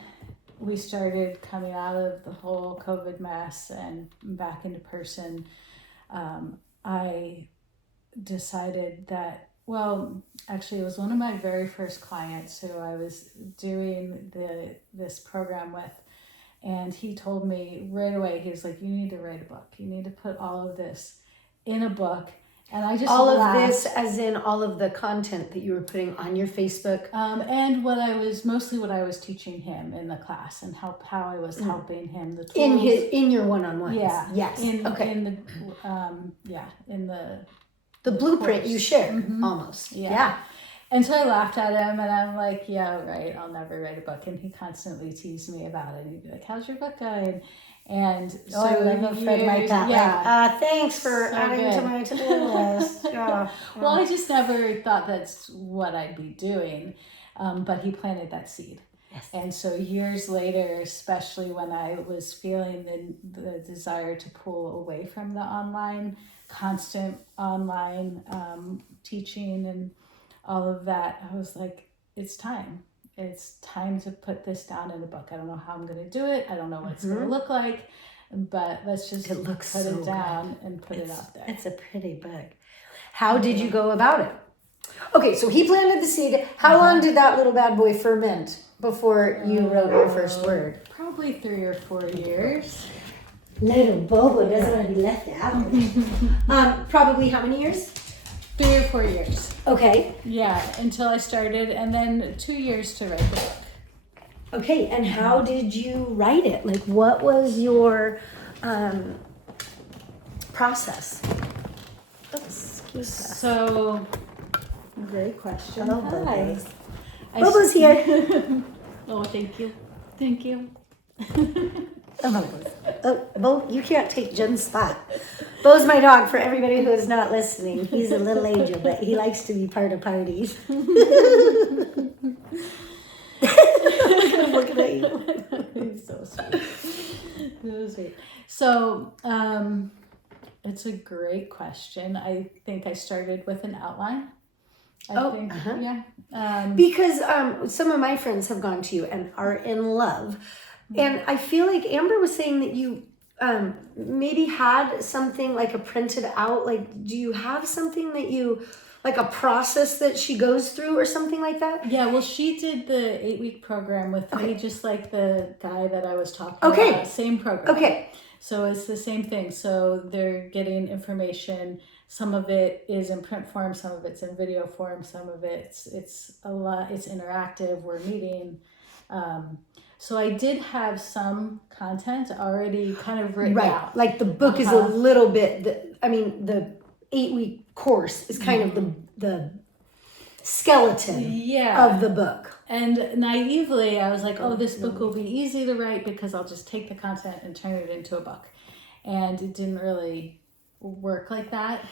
we started coming out of the whole COVID mess and back into person, I decided that, actually it was one of my very first clients who I was doing this program with. And he told me right away, he was like, you need to write a book. You need to put all of this in a book. And I just laughed. Of this, as in all of the content that you were putting on your Facebook, and what I was teaching him in the class, and how I was helping him, the tools in your one-on-ones. Yeah. Yes. In the blueprint course. You share almost. Yeah. And so I laughed at him, and I'm like, yeah, right. I'll never write a book. And he constantly teased me about it. He'd be like, how's your book going? And so I love a friend like that. Yeah. Thanks for adding to my to-do list. Well, I just never thought that's what I'd be doing. But he planted that seed. Yes. And so years later, especially when I was feeling the desire to pull away from the constant online teaching and all of that, I was like, it's time. It's time to put this down in a book. I don't know how I'm going to do it. I don't know what it's going to look like, but let's just put it down and put it out there. It's a pretty book. How did you go about it? Okay, so he planted the seed. How long did that little bad boy ferment before you wrote your first word? Probably 3 or 4 years. Little Bobo doesn't want to be left out. Probably how many years? 3 or 4 years. Okay. Yeah, until I started, and then 2 years to write the book. Okay, and how did you write it? Like, what was your process? Excuse us. So, great question. Hello, Hi. Bobo's. Bobo's here. Oh, thank you. Thank you. Bo, you can't take Jen's spot. Bo's my dog, for everybody who is not listening. He's a little angel, but he likes to be part of parties. I'm looking at you. He's so sweet. So sweet. So, it's a great question. I think I started with an outline. Yeah. Because some of my friends have gone to you and are in love. And I feel like Amber was saying that you maybe had something like a printed out, like, do you have something that you, like a process that she goes through or something like that? Yeah, well, she did the 8-week program with me, just like the guy that I was talking about. Same program. Okay. So it's the same thing. So they're getting information. Some of it is in print form, some of it's in video form, some of it's interactive. We're meeting. So I did have some content already kind of written out. Like the book is a little bit, the 8-week course is kind of the skeleton of the book. And naively, I was like, oh, this book will be easy to write because I'll just take the content and turn it into a book. And it didn't really work like that,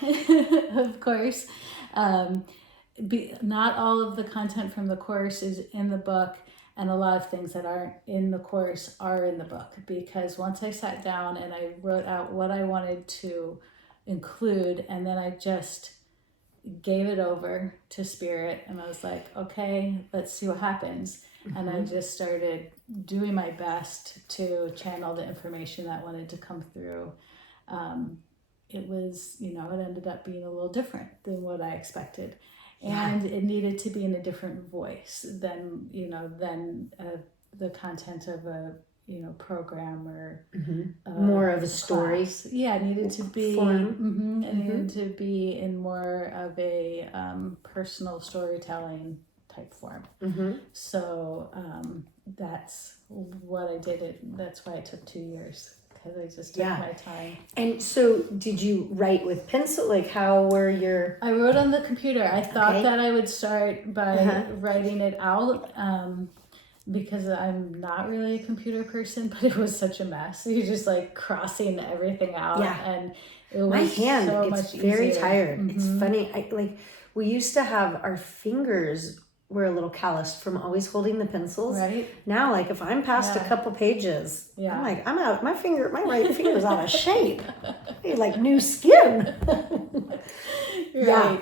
of course. Not all of the content from the course is in the book, and a lot of things that aren't in the course are in the book, because once I sat down and I wrote out what I wanted to include, and then I just gave it over to Spirit, and I was like, okay, let's see what happens. And I just started doing my best to channel the information that wanted to come through. It was, it ended up being a little different than what I expected. And it needed to be in a different voice than the content of a, program or more of a story. Class. Yeah, it needed to be it needed to be in more of a personal storytelling type form. So that's what I did. That's why it took 2 years, because I just took my time. And so did you write with pencil? Like, how were your... I wrote on the computer. I thought that I would start by writing it out, because I'm not really a computer person, but it was such a mess. You're just like crossing everything out. And it was my hand so gets much very easier. tired. It's funny. We used to have our fingers were a little calloused from always holding the pencils. Right. Now, like, if I'm past a couple pages, I'm like, I'm out. My right finger's out of shape. I need like new skin. Right.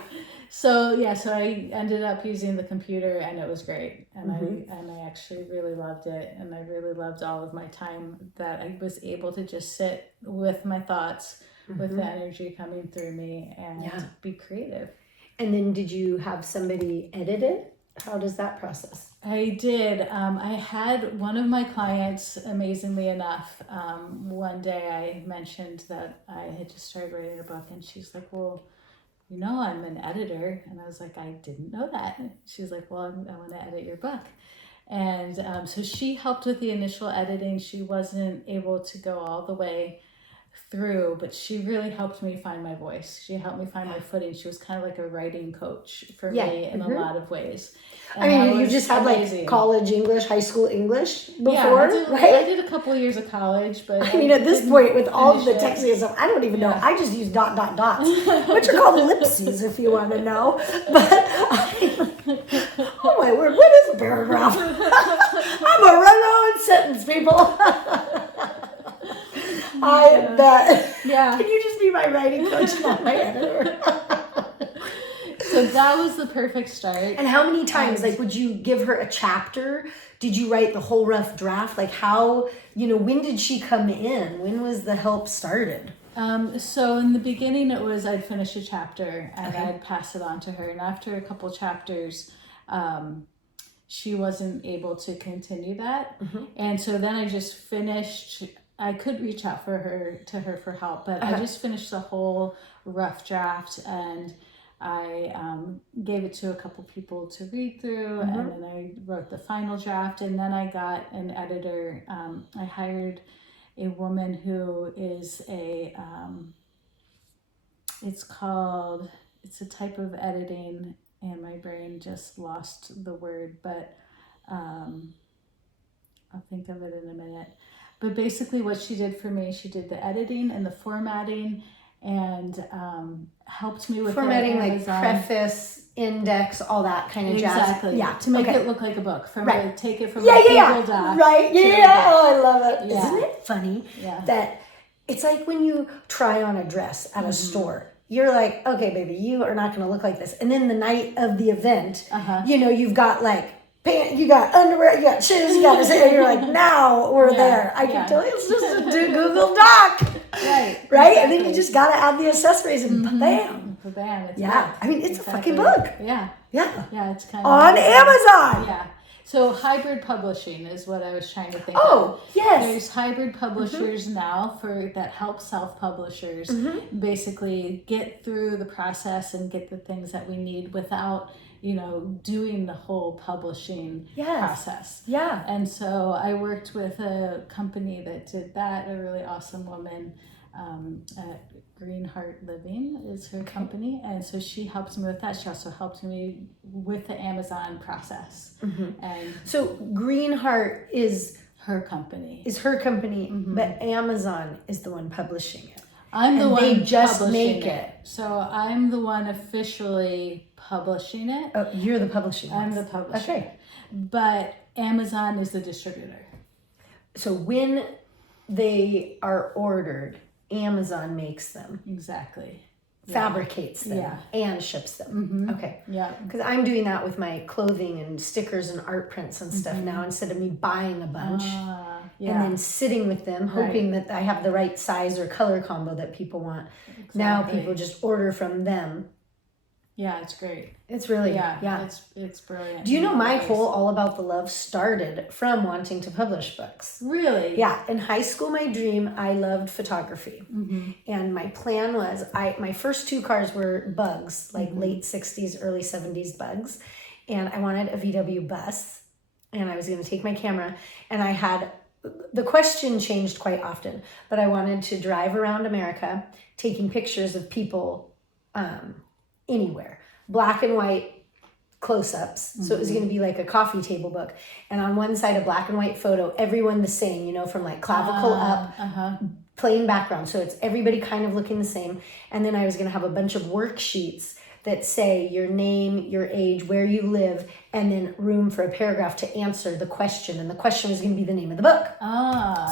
So I ended up using the computer, and it was great. And I actually really loved it. And I really loved all of my time that I was able to just sit with my thoughts, with the energy coming through me, and be creative. And then did you have somebody edit it? How does that process? I did. I had one of my clients, amazingly enough, one day I mentioned that I had just started writing a book, and she's like, well, I'm an editor. And I was like, I didn't know that. She's like, well, I want to edit your book. And so she helped with the initial editing. She wasn't able to go all the way through, but she really helped me find my voice. She helped me find my footing. She was kind of like a writing coach for me in a lot of ways. And you just had like college English, high school English before, right? I did a couple of years of college, but at this point, with all the texting and stuff, I don't even know. I just use ... which are called ellipses, if you want to know. But oh my word, what is a paragraph? I'm a run-on sentence, people. I bet. Yeah. Can you just be my writing coach, not my editor? So that was the perfect start. And how many times, would you give her a chapter? Did you write the whole rough draft? Like how, when did she come in? When was the help started? So in the beginning, it was I'd finish a chapter and I'd pass it on to her. And after a couple chapters, she wasn't able to continue that. And so then I just finished. I could reach out to her for help, but I just finished the whole rough draft, and I gave it to a couple people to read through, and then I wrote the final draft, and then I got an editor. I hired a woman who is it's a type of editing, and my brain just lost the word, but I'll think of it in a minute. But basically what she did for me, she did the editing and the formatting, and helped me with formatting, the like Amazon. Preface, index, all that kind of jazz. Exactly. Yeah. To make it look like a book. Take it from a Google Doc. Right. Yeah. Oh, I love it. Yeah. Isn't it funny Yeah. that it's like when you try on a dress at a store. You're like, okay, baby, you are not going to look like this. And then the night of the event, you've got like pants, you got underwear, you got shoes, you got this, and you're like, now we're there. I can tell you it's just a Google Doc. Right. Exactly. And then you just got to add the accessories and bam. Bam. It's I mean, it's a fucking book. Yeah. Yeah. It's kind of on Amazon. Yeah. So hybrid publishing is what I was trying to think of. Oh, yes. There's hybrid publishers now that help self-publishers basically get through the process and get the things that we need without, doing the whole publishing process. Yeah. And so I worked with a company that did that, a really awesome woman at Green Heart Living is her company, and so she helped me with that. She also helped me with the Amazon process. And so Green Heart is her company. But Amazon is the one publishing it. I'm the one they just publishing make it. So I'm the one officially publishing it. Oh, you're the publishing. I'm the publisher. Okay. But Amazon is the distributor. So when they are ordered, Amazon makes them. Exactly. Fabricates them and ships them. Okay. Yeah. Because I'm doing that with my clothing and stickers and art prints and stuff now, instead of me buying a bunch and then sitting with them, hoping that I have the right size or color combo that people want. Exactly. Now people just order from them. Yeah, it's great. It's really, It's brilliant. Do you know my whole All About the Love started from wanting to publish books? Really? Yeah. In high school, my dream, I loved photography. And my plan was, my first 2 cars were Bugs, like late 60s, early 70s Bugs. And I wanted a VW bus. And I was going to take my camera. And I had, the question changed quite often, but I wanted to drive around America taking pictures of people anywhere. Black and white close-ups. So it was going to be like a coffee table book. And on one side, a black and white photo, everyone the same, from like clavicle up, plain background. So it's everybody kind of looking the same. And then I was going to have a bunch of worksheets that say your name, your age, where you live, and then room for a paragraph to answer the question. And the question was going to be the name of the book.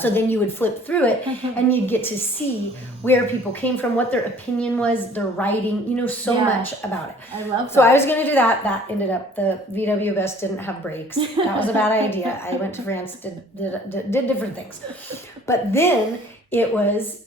So then you would flip through it and you'd get to see where people came from, what their opinion was, their writing, so much about it. I love that. So I was going to do that. That ended up, the VW bus didn't have brakes. That was a bad idea. I went to France, did different things. But then it was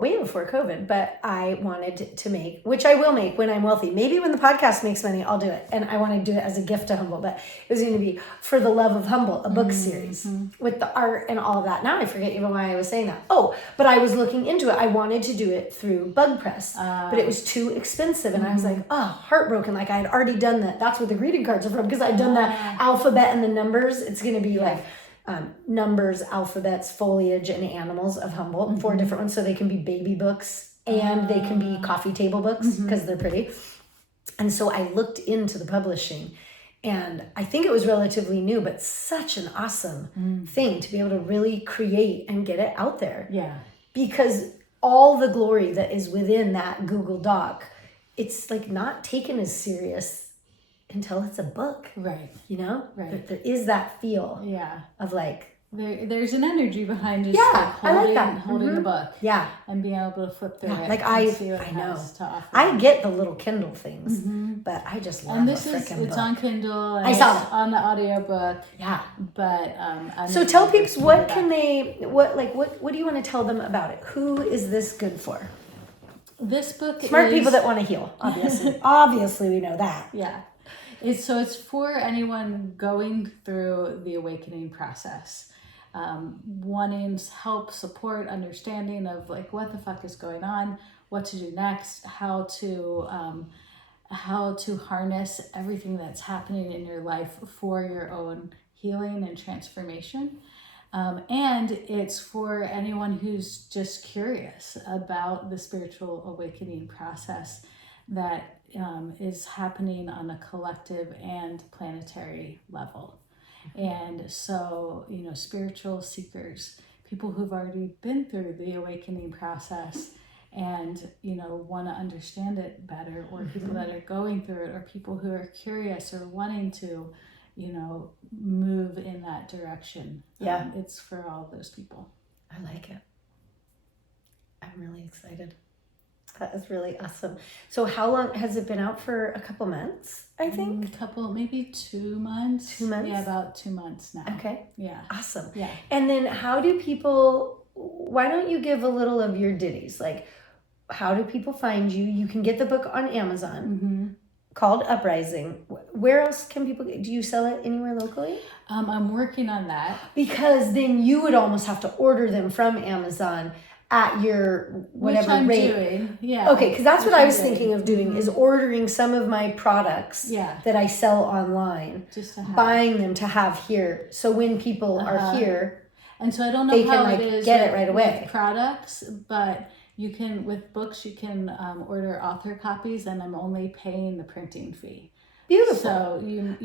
way before COVID, but I wanted to make, which I will make when I'm wealthy. Maybe when the podcast makes money, I'll do it. And I want to do it as a gift to Humble, but it was going to be For the Love of Humble, a book series with the art and all of that. Now I forget even why I was saying that. Oh, but I was looking into it. I wanted to do it through Bug Press, but it was too expensive. And I was like, heartbroken. Like I had already done that. That's where the greeting cards are from, because I'd done the alphabet and the numbers. It's going to be like numbers, alphabets, foliage, and animals of Humble, 4 different ones, so they can be baby books and they can be coffee table books because they're pretty. And so I looked into the publishing, and I think it was relatively new, but such an awesome thing to be able to really create and get it out there. Yeah. Because all the glory that is within that Google Doc, it's like not taken as serious until it's a book. Right. Right. There is that feel of like, there's an energy behind just holding the book. Yeah. And being able to flip through it. Like I know. I get the little Kindle things, but I just love it's book. on Kindle. And I saw that. On the audiobook. Yeah. But so tell peeps, what do you want to tell them about it? Who is this good for? This book Smart people that want to heal, obviously. Obviously we know that. Yeah. It's for anyone going through the awakening process, wanting help, support, understanding of like what the fuck is going on, what to do next, how to how to harness everything that's happening in your life for your own healing and transformation. And it's for anyone who's just curious about the spiritual awakening process that is happening on a collective and planetary level. And so, spiritual seekers, people who've already been through the awakening process and, want to understand it better, or people that are going through it, or people who are curious or wanting to, move in that direction. Yeah. It's for all those people. I like it. I'm really excited. That is really awesome. So how long has it been out for? A couple months, I think? Maybe 2 months. 2 months? Yeah, about 2 months now. Okay. Yeah. Awesome. Yeah. And then why don't you give a little of your ditties? Like, how do people find you? You can get the book on Amazon called UpRising. Where else can people do you sell it anywhere locally? I'm working on that. Because then you would almost have to order them from Amazon at your whatever Which I'm rate. Doing. Yeah. Okay, because that's what I was thinking of doing, is ordering some of my products that I sell online, just to have. buying them to have here. So when people are here, and so I don't know they how can it is get it right away. With products, but you can, with books, you can order author copies, and I'm only paying the printing fee. Beautiful. So you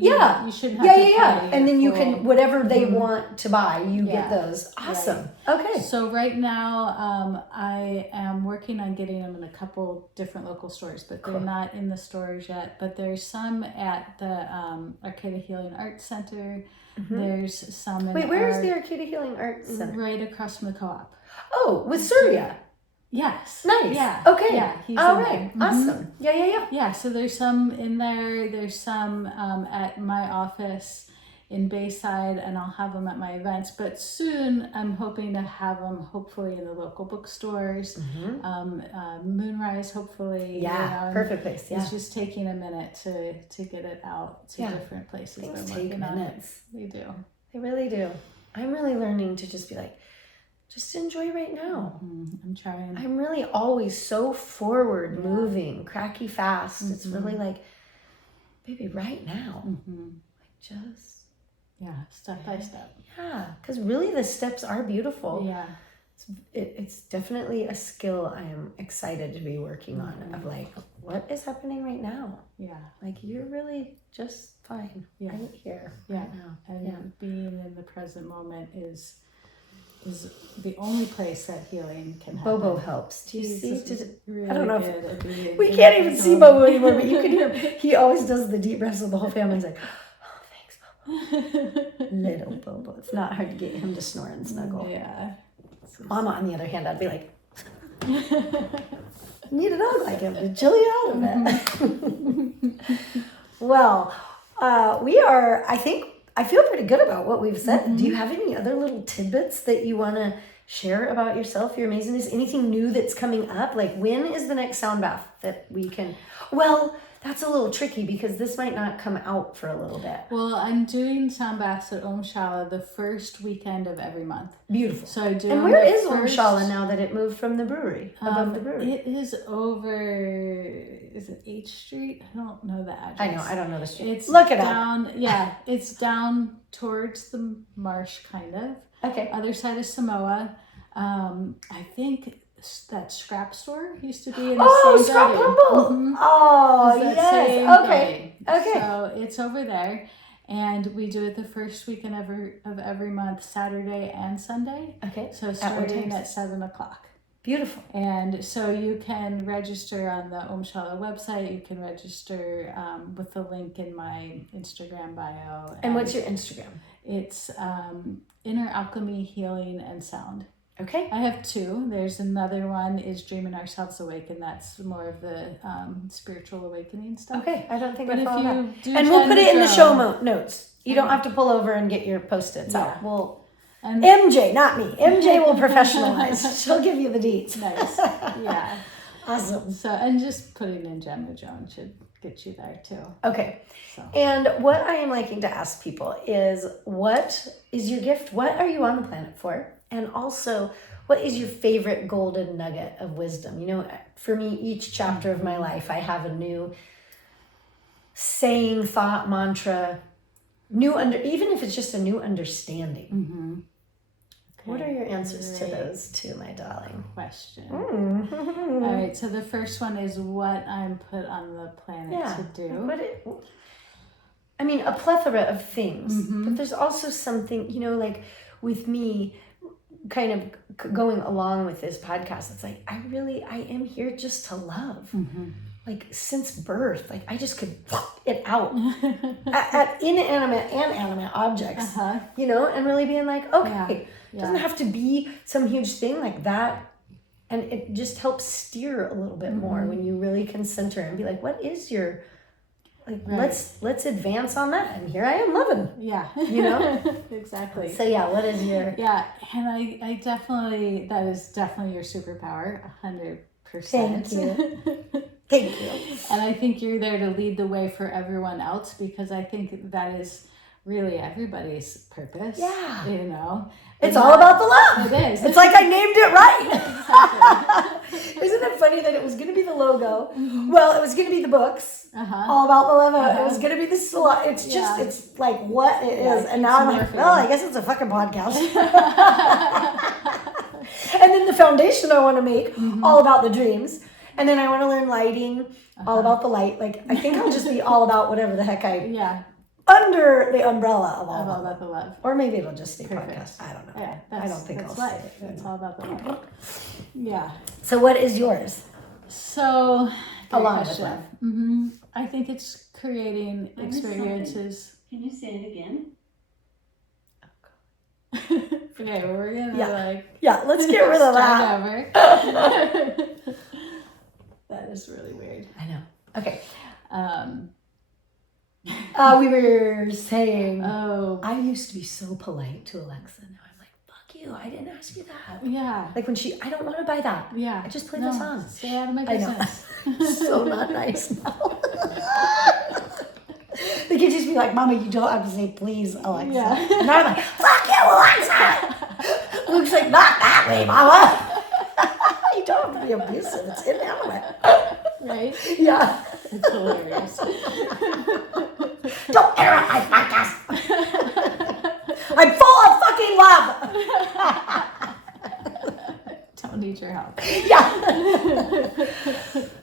shouldn't have to pay and then you full, can, whatever they want to buy, you get those. Awesome. Right. Okay. So right now, I am working on getting them in a couple different local stores, but they're not in the stores yet. But there's some at the Arcata Healing Arts Center. There's some in where is the Arcata Healing Arts Center? Right across from the co-op. Oh, with Surya. Yes. Nice. Yeah. Okay. Yeah. He's All in right. there. Awesome. Yeah. Yeah. So there's some in there. There's some at my office in Bayside, and I'll have them at my events. But soon, I'm hoping to have them hopefully in the local bookstores. Moonrise, hopefully. Yeah. Perfect place. Yeah. It's just taking a minute to get it out to different places. Things We're take working on it. minutes. They do. They really do. I'm really learning to just be like, just enjoy right now. I'm trying. I'm really always so forward moving, cracky fast. It's really like, baby, right now. Like just. Yeah, step by step. Yeah, because really the steps are beautiful. Yeah. It's definitely a skill I am excited to be working on, of like, what is happening right now? Yeah. Like, you're really just fine right here, right now. And being in the present moment is the only place that healing can happen. Bobo helps. Do you see? Really I don't know if we can't even see Bobo anymore, but you can hear him. He always does the deep breaths, so the whole family's like, oh, thanks, Bobo. Little Bobo. It's not hard to get him to snore and snuggle. Yeah. Mama, on the other hand, I'd be like, need a dog like him to chill you out a bit. Well, I feel pretty good about what we've said. Do you have any other little tidbits that you want to share about yourself, your amazingness? Anything new that's coming up? Like, when is the next sound bath that we can... Well, that's a little tricky because this might not come out for a little bit. Well, I'm doing sound baths at Om Shala the first weekend of every month. Beautiful. So I do. And where is Om Shala now that it moved from the brewery, above the brewery? It is is it H Street? I don't know the address. I don't know the street. Look it up. Yeah, it's down towards the marsh, kind of. Okay. Other side of Samoa. I think that scrap store used to be in the same Scrap building. Humble. Oh, yes. Okay. So it's over there, and we do it the first weekend of every month, Saturday and Sunday. Okay. So starting at 7:00. Beautiful. And so you can register on the Om Shala website. You can register with the link in my Instagram bio. And what's your Instagram? It's Inner Alchemy Healing and Sound. Okay. I have two. There's another one is Dreaming Ourselves Awake, and that's more of the spiritual awakening stuff. Okay, I don't think But I if follow you that. do And we'll put it in the show notes. You don't have to pull over and get your Post-its out. And MJ, not me. MJ will professionalize. She'll give you the deets. Nice. Yeah. Awesome. So, and just putting in Jen Madrone should get you there too. Okay. So. And what I am liking to ask people is, what is your gift? What are you on the planet for? And also, what is your favorite golden nugget of wisdom? You know, for me, each chapter of my life, I have a new saying, thought, mantra, even if it's just a new understanding. Mm-hmm. Okay. What are your answers to those two, my darling? Question. Mm. All right, so the first one is what I'm put on the planet to do. A plethora of things, but there's also something, like with me kind of going along with this podcast, it's like, I am here just to love. Like since birth, like I just could it out at inanimate and animate objects, and really being like, okay, it doesn't have to be some huge thing like that. And it just helps steer a little bit more when you really can center and be like, what is your, like, let's advance on that. And here I am loving. Yeah. Exactly. So what is your... Yeah. And I definitely, that is definitely your superpower, 100%. Thank you. Thank you. And I think you're there to lead the way for everyone else, because I think that is really everybody's purpose. Yeah. It's all about the love. It is. It's like I named it right. Exactly. Isn't it funny that it was going to be the logo? Well, it was going to be the books. All about the love. It was going to be the slide. It's just, it's like what it is. And now I'm like, well, I guess it's a fucking podcast. And then the foundation I want to make, all about the dreams. And then I want to learn lighting, all about the light. Like, I think I'll just be all about whatever the heck under the umbrella of all about the love. Or maybe it'll just stay Perfect. podcast. I don't know. Yeah, I don't think that's I'll life. say it. It's all about the love. Yeah. So what is yours? So, along with love. I think it's creating experiences. Can you say it again? Okay, we're gonna let's get rid of that. Over. That is really weird. I know. Okay. We were saying, I used to be so polite to Alexa. Now I'm like, fuck you. I didn't ask you that. Yeah. Like when I don't want to buy that. Yeah. I just play the song. Stay out of my business. I know. So not nice now. They could just be like, Mama, you don't have to say please, Alexa. Yeah. And I'm like, fuck you, Alexa. Luke's like, not that way, Mama. You don't have to be abusive. It's inanimate. Right? Yeah. It's hilarious. Don't interrupt my podcast. I'm full of fucking love. Don't need your help. Yeah.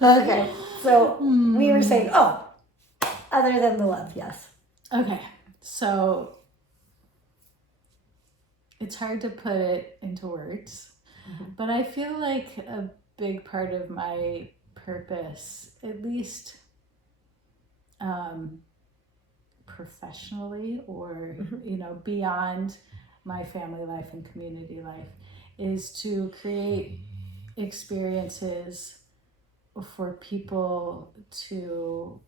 Okay. So we were saying, other than the love, yes. Okay. So it's hard to put it into words, but I feel like a big part of my purpose, at least professionally or beyond my family life and community life, is to create experiences for people to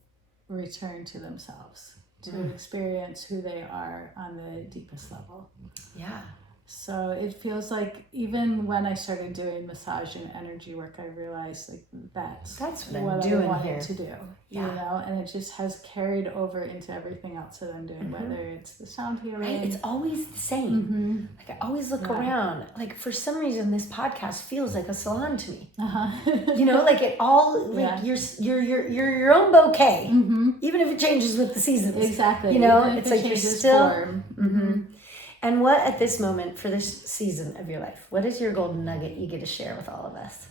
return to themselves, to experience who they are on the deepest level. Yeah. So it feels like even when I started doing massage and energy work, I realized like that's what I'm doing I wanted to do. Yeah. And it just has carried over into everything else that I'm doing, whether it's the sound healing. Right? It's always the same. Like I always look around. Like for some reason, this podcast feels like a salon to me. Like it all like you're your own bouquet, even if it changes with the seasons. Exactly. It's like you're still. And what at this moment for this season of your life, what is your golden nugget you get to share with all of us?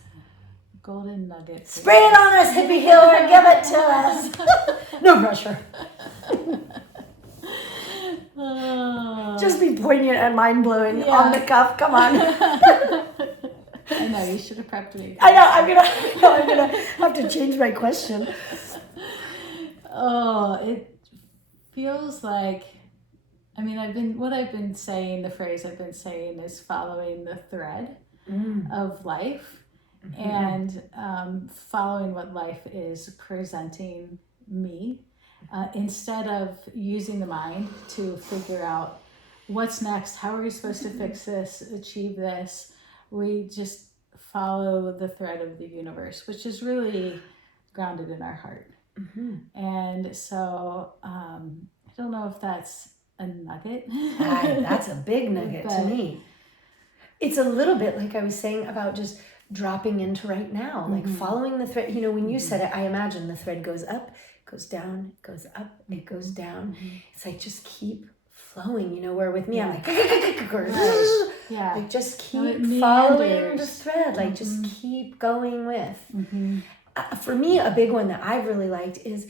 Golden nugget. Spray it on us, hippie healer. Give it to us. No pressure. Just be poignant and mind-blowing on the cuff. Come on. I know, you should have prepped me. I know, I'm gonna have to change my question. It feels like, the phrase I've been saying is following the thread of life and following what life is presenting me instead of using the mind to figure out what's next, how are we supposed to fix this, achieve this. We just follow the thread of the universe, which is really grounded in our heart. And so I don't know if that's a nugget. That's a big nugget to me. It's a little bit like I was saying about just dropping into right now, like following the thread. When you said it, I imagine the thread goes up, goes down, it goes up, it goes down. It's like, just keep flowing, you know, where with me, I'm like, like just keep following the thread, like just keep going with. For me, a big one that I've really liked is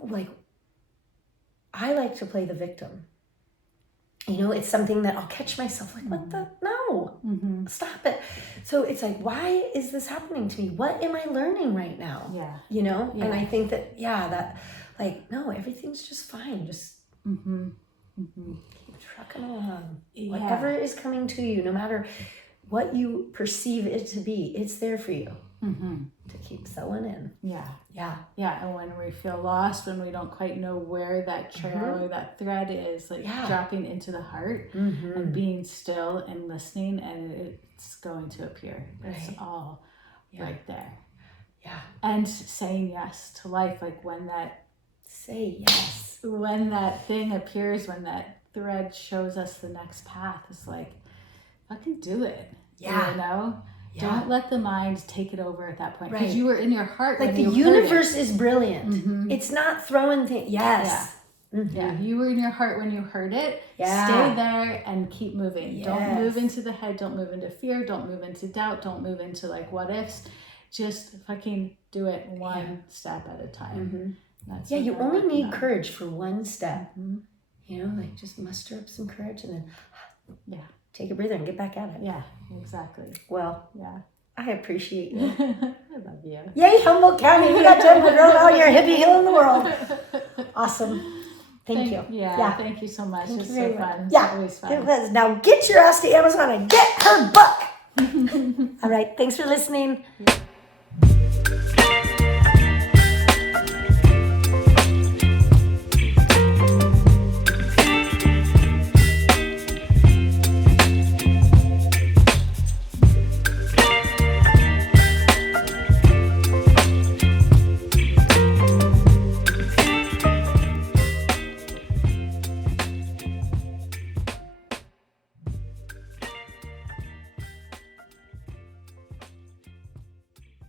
like, I like to play the victim. You know, it's something that I'll catch myself like, what the, no, stop it. So it's like, why is this happening to me? What am I learning right now? Yeah. You know? Yeah. And I think that, that like, no, everything's just fine. Just keep trucking along. Yeah. Whatever is coming to you, no matter what you perceive it to be, it's there for you to keep sewing in. Yeah. Yeah. Yeah. And when we feel lost, when we don't quite know where that trail or that thread is, like dropping into the heart and being still and listening, and it's going to appear. Right. It's all right there. Yeah. And saying yes to life, like when that when that thing appears, when that thread shows us the next path, it's like, fucking do it. Yeah. You know? Yeah. Don't let the mind take it over at that point. Because you were in your heart. Like the universe is brilliant. It's not throwing things. Yes. Yeah. Yeah. You were in your heart when you heard it. Yeah. Stay there and keep moving. Yes. Don't move into the head. Don't move into fear. Don't move into doubt. Don't move into like what ifs. Just fucking do it one step at a time. That's you only need courage for one step. You know, like just muster up some courage and then take a breather and get back at it. Yeah, exactly. Well, I appreciate you. I love you. Yay, Humboldt County. We got Jen Madrone out here, hippie healing the world. Awesome. Thank you. Yeah, thank you so much. It's so fun. Yeah, it's always fun. It was. Now get your ass to Amazon and get her book. All right, thanks for listening.